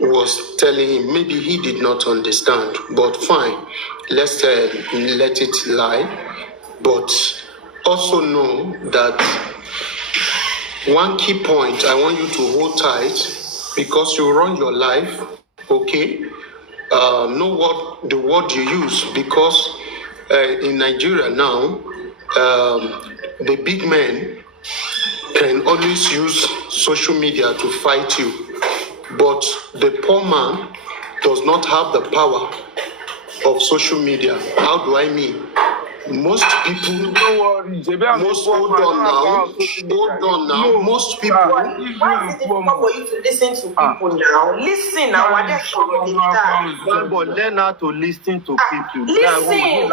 was telling him, maybe he did not understand, but fine. Let's let it lie. But also know that one key point I want you to hold tight because you run your life, okay? Know what the word you use because in Nigeria now, the big men can always use social media to fight you, but the poor man does not have the power of social media. How do I mean? Most people, hold on now. Most people. Why is it difficult for you to listen to people now? Listen now. But learn how to listen to people. Listen.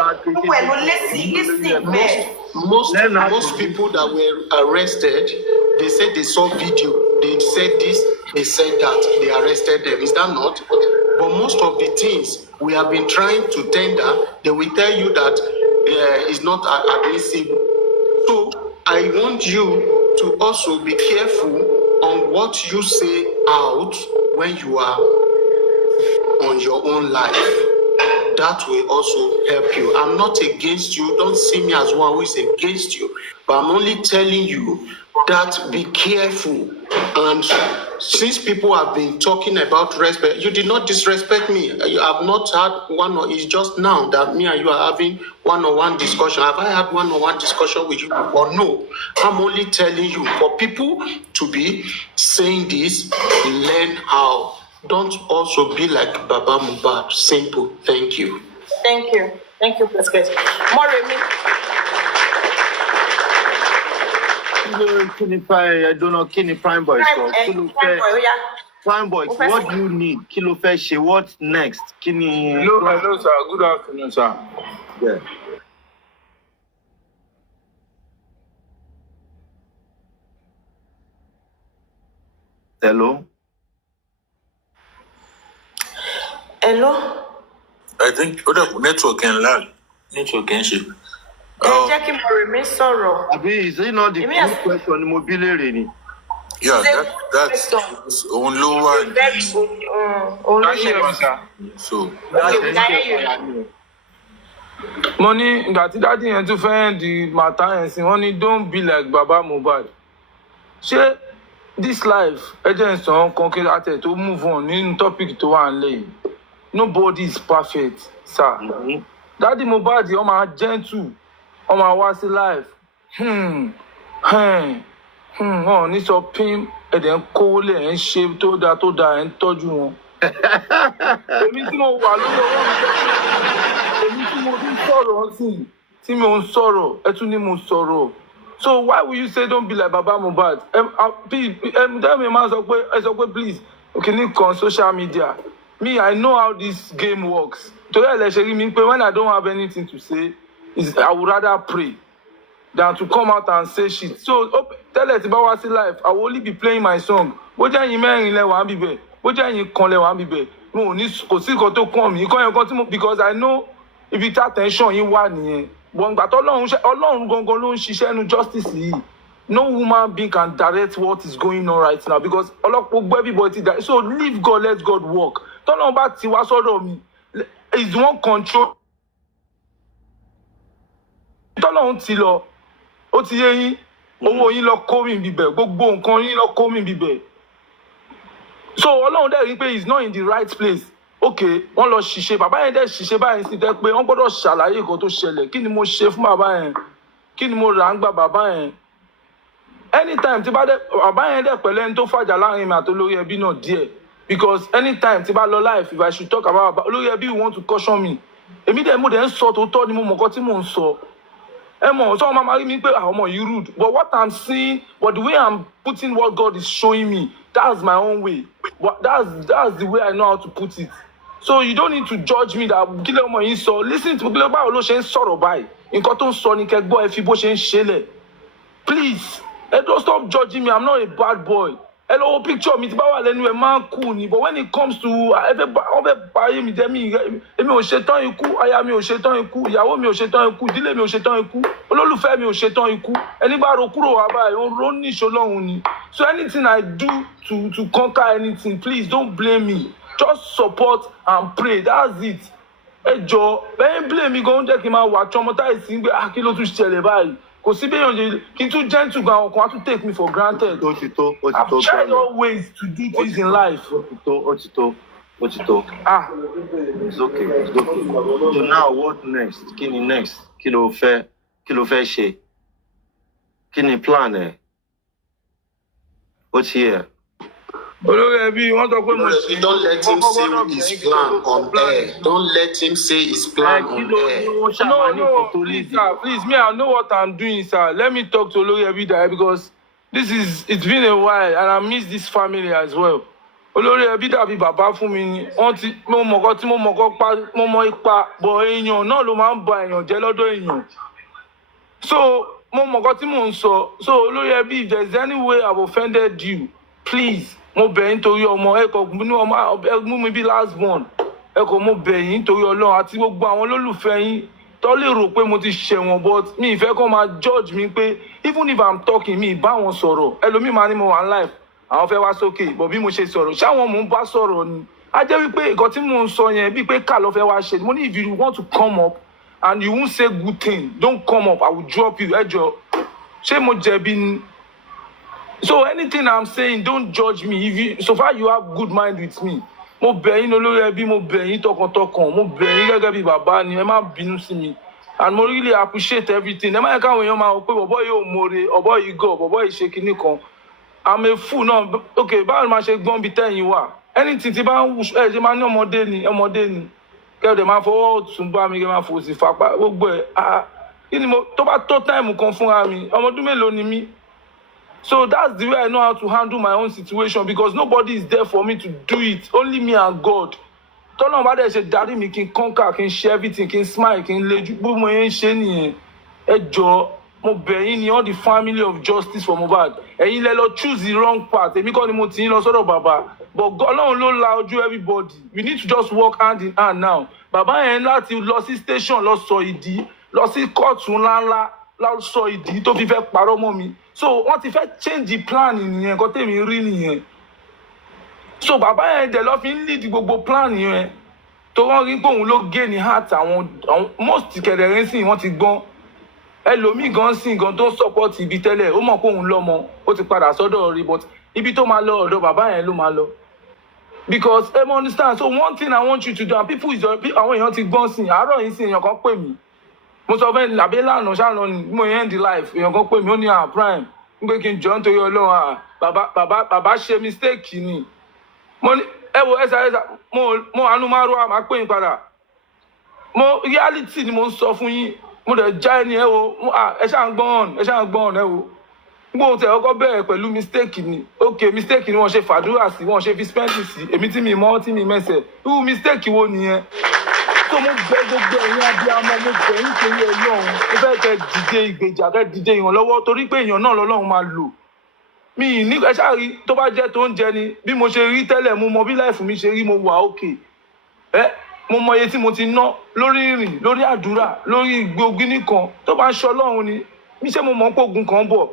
Most people that were arrested, they said they saw video. They said this, they said that. They arrested them. Is that not? But most of the things we have been trying to tender, they will tell you that is not admissible. So I want you to also be careful on what you say out when you are on your own life. That will also help you. I'm not against you. Don't see me as one who is against you. But I'm only telling you that be careful. And since people have been talking about respect, you did not disrespect me. You have not had one, or it's just now that me and you are having one-on-one discussion. Have I had one-on-one discussion with you or no? I'm only telling you for people to be saying this, learn how. Don't also be like Baba Mohbad. Simple. Thank you. Thank you, Prescott. Moremi. I don't know, Kenny Prime Boy. Prime Boy, what do you need? Kilo Feshe, what's next? Hello, sir. Good afternoon, sir. Yeah. Hello? I think network can lag. Network can ship. Jẹ́ kí Moremi sọ̀rọ̀. Abi, is it not the question mobile reni? Yeah, that's on lower. Very good. Can you hear me, sir? So, Money, that daddy yẹn tún fẹ́ di matter yẹn sí, wọ́n ní don't be like Baba Mohbad. Ṣé this life, ẹ jẹ́ n sọ nǹkan kí àtẹ̀ tó move on nínú topic tó wà nílẹ̀ yìí. Nobody is perfect, sir. Daddy Mohbad, ó máa gentle, ó máa wá sí life. Ní sọ pín ẹ̀dẹ̀ ń kówó lẹ̀ ẹ̀ ń ṣe tó dáa ẹ̀ ń tọ́jú wọn. Èmi tí mo wà lórí ọwọ́ mi, èmi tí mo ń sọ̀rọ̀ sí, tí mo ń sọ̀rọ̀, ẹ tún ní mo sọ̀rọ̀. So why will you say don't be like Baba Mohbad? Tell me, man, sọ pé please, kìíní kan social media. Me, I know how this game works. Torí ẹ̀ lẹ ṣe rí mi pé when I don't have anything to say, I would rather pray than to come out and say shit. So tẹ́lẹ̀ tí bá wá sí life, I will only be playing my song. Bó jẹ́ ẹ̀yin mẹ́rin lẹ wà ń bíbẹ̀, bó jẹ́ ẹ̀yin kan lẹ wà ń bíbẹ̀, mo ò ní kò sí nǹkan tó kàn mí. Nǹkan yẹn kan tí mo because I know ibi tí attention yín wà nìyẹn. But ìgbà tó Ọlọ́run gangan ló ń ṣiṣẹ́ nu justice yìí. No woman being can direct what is going on right now because gbogbo everybody die. So leave God, let God work. Tọ́lọ́run bá ti wá sọ́dọ̀ mi, is one control. Tọ́lọ́run ti lọ, ó ti yé yín, owó yín lọ kó mi bíbẹ̀, gbogbo nǹkan yín lọ kó mi bíbẹ̀. So Ọlọ́run dẹ̀ rí pé he is not in the right place. Okay, wọ́n lọ ṣìṣe bàbá yẹn dẹ̀ ṣìṣe báyìí sí tẹ́ pé wọ́n gbọ́dọ̀ ṣàlàyé nǹkan tó ṣẹlẹ̀. Kí ni mo ṣe fún bàbá yẹn? Kí ni mo rà ń gba bàbá yẹn? Anytime tí bá dẹ̀ bàbá yẹn dẹ̀ pẹ̀lú ẹni tó fàjà láàrin mi àti olórí ẹbí náà díẹ̀, because anytime tí bá lọ live if I should talk about bàbá olórí ẹbí want to caution me. Èmi dẹ̀ mo dẹ̀ ń sọ tòótọ́ ni mo mọ̀ nǹkan tí mò ń sọ. Ẹ mọ̀ sọ ma máa rí mi pé àwọn ọmọ yìí rude, but what I'm seeing, but the way I'm putting what God is showing me, that's my own way. But that's the way I know how to put it. So you don't need to judge me that kí ló ọmọ yìí sọ. Listen to me báwo ló ṣe ń sọ̀rọ̀ báyìí. Nǹkan tó ń sọ ni kẹ́ gbọ́ ẹ fi bó ṣe ń ṣe lẹ̀. Please, don't stop judging me. I'm not a bad boy. Hello, picture me. A man cool ni. But when it comes to báyé mi jẹ́ mi ò ṣetán ikú, aya mi ò ṣetán ikú, ìyàwó mi ò ṣetán ikú, ìdílé mi ò ṣetán ikú, olólùfẹ́ mi ò ṣetán ikú. Ẹni bá ro kúrò wá báyìí, ó ní ìṣọ́lọ́run ni. So anything I do to conquer anything, please don't blame me. Just support and pray. That's it. Ẹ jọ̀ọ́, bẹ́ẹ̀ blame mi gan jẹ́ kí n máa wà traumatized sí pé kí ló tún ṣẹlẹ̀ báyìí. Kò sí béèyàn ṣe kí n tún gentle gan àwọn kan á tún take me for granted. I've tried all ways to do things in life. Ó ti tó. It's okay. So now what next? Kí ni next? Kí ló fẹ́ ṣe? Kí ni plan ẹ? Ó ti yẹ. Olórí ẹbí wọ́n sọ pé mo ṣe. Don't let him say his plan on air. Don't let him say his plan on air. No, please, sir. Please, me, I know what I'm doing, sir. Let me talk to Olórí ẹbí there because it's been a while and I miss this family as well. Olórí ẹbí dàbí bàbá fún mi ni. Mo mọ ipa bọ̀ èèyàn náà ló máa ń ba èèyàn jẹ́ lọ́dọ̀ èèyàn. So, mo mọ nǹkan tí mò ń sọ. So, Olórí ẹbí, if there's any way I've offended you, please, mo bẹ̀ yín torí ọmọ ẹ kò mú ọmọ ẹ mú mi bí last born ẹ kò mo bẹ̀ yín torí Ọlọ́run àti gbogbo àwọn olólùfẹ́ yín tó lè rò pé mo ti ṣẹ̀wọ̀n but mi ìfẹ́ kó máa judge mi pé even if I'm talking mi bá wọn sọ̀rọ̀ ẹlòmíì máa ní mo wà live àwọn fẹ́ wá sókè but bí mo ṣe sọ̀rọ̀ ṣáwọn mò ń bá sọ̀rọ̀ ni á jẹ́ wípé nǹkan tí mò ń sọ yẹn bíi pé ká ló fẹ́ wá ṣe mo ní if you want to come up and you won't say good thing don't come up I will drop you ẹ jọ̀ọ́ ṣé mo jẹ̀bi ni. So anything I'm saying, don't judge me. So far you have good mind with me. Mo bẹ̀ yín olórí ẹbí, mo bẹ̀ yín tọkàntọkàn, mo bẹ̀ yín gẹ́gẹ́ bí bàbá ni, ẹ má bínú sí mi. And mo really appreciate everything. Ẹ má yẹ káwọn èèyàn máa wò pé bọ̀bọ́ yóò mọ̀re, bọ̀bọ́ yìí gọ̀, bọ̀bọ́ yìí ṣe kinní kan. I'm a fool náà. Okay, báwo ni màá ṣe gbọ́n bí tẹ́yìn wà? Anything tí bá ń wù ẹ ṣe máa ní ọmọdé ni. Kẹ́ẹ̀dẹ̀ máa fọwọ́ tún bá mi, kẹ́ máa fò sí fapá. Gbogbo ẹ̀ kí ni mo tó bá tó táìmù kan fúnra mi, ọmọ ọdún mélòó ni mí? So that's the way I know how to handle my own situation because nobody is there for me to do it. Only me and God. Tọ́lọ́run bá dẹ̀ ṣe darí mi kí n conquer, kí n ṣe everything, kí n smile, kí n lejú. Bó mo yẹn ń ṣe nìyẹn. Ẹ jọ̀ọ́, mo bẹ̀ yín ni all the family of justice for Mohbad. Ẹ̀yin lẹ lọ choose the wrong path. Èmi kọ́ ni mo ti ń lọ sọ́dọ̀ bàbá. But Ọlọ́run ló la ojú everybody. We need to just work hand in hand now. Bàbá yẹn láti lọ sí station lọ sọ ìdí, lọ sí kóòtù ńláńlá lọ sọ ìdí tó fi fẹ́ parọ́ mọ́ mi. So wọ́n ti fẹ́ change the plan nìyẹn nǹkan tèmi rí nìyẹn. So bàbá yẹn dẹ̀ lọ fi ń lead gbogbo plan yẹn tó wọ́n rí pé òun ló gé ní heart àwọn most kẹ̀dẹ̀rín sìn wọ́n ti gbọ́n ẹlòmíì gan sìn gan tó support ibi tẹ́lẹ̀ ó mọ̀ pé òun lọ́mọ ó ti padà sọ́dọ̀ rí but ibi tó máa lọ ọ̀dọ̀ bàbá yẹn ló máa lọ. Because ẹ mọ understand so one thing I want you to do and people is àwọn èèyàn ti gbọ́n sìn àárọ̀ yìí sìn èèyàn kan pè mí. Mo sọ fẹ́ làbẹ́ lánàá ṣáà ní mo yẹn di life èèyàn kan pè mí ó ní prime ń pé kí n jọ nítorí Ọlọ́run bàbá ṣe mistake ni mo ní ẹ wo ẹsà mo àánú máa rọ àmà pè yín padà mo reality ni mo ń sọ fún yín mo dẹ̀ já ẹni ẹ wo ẹ ṣáà ń gbọ́n ẹ wo gbóhùn tẹ ọkọ bẹ̀rẹ̀ pẹ̀lú mistake ni ok mistake ni wọ́n ṣe fàdúrà sí wọ́n ṣe fi spẹ́ǹtì sí èmi tí mi mọ́ tí mi mẹ́sẹ̀ irú mistake wo nìyẹn. So mo bẹ̀ gbogbo ẹ̀yin abiyamọ mo bẹ̀ yín torí Ọlọ́run mo fẹ́ kẹ́ dìde ìgbèjà kẹ́ dìde ìrànlọ́wọ́ torí pé èèyàn náà lọ́lọ́run máa lò mi ní ẹ ṣáà rí tó bá jẹ́ tó ń jẹ ni bí mo ṣe rí tẹ́lẹ̀ mo mọ bí láìfù mi ṣe rí mo wà òkè mo mọ iye tí mo ti ná lórí ìrìn lórí àdúrà lórí gbogbo nìkan tó bá ń ṣe Ọlọ́run ni mi ṣe mo mọ̀ pé ogun kan bọ̀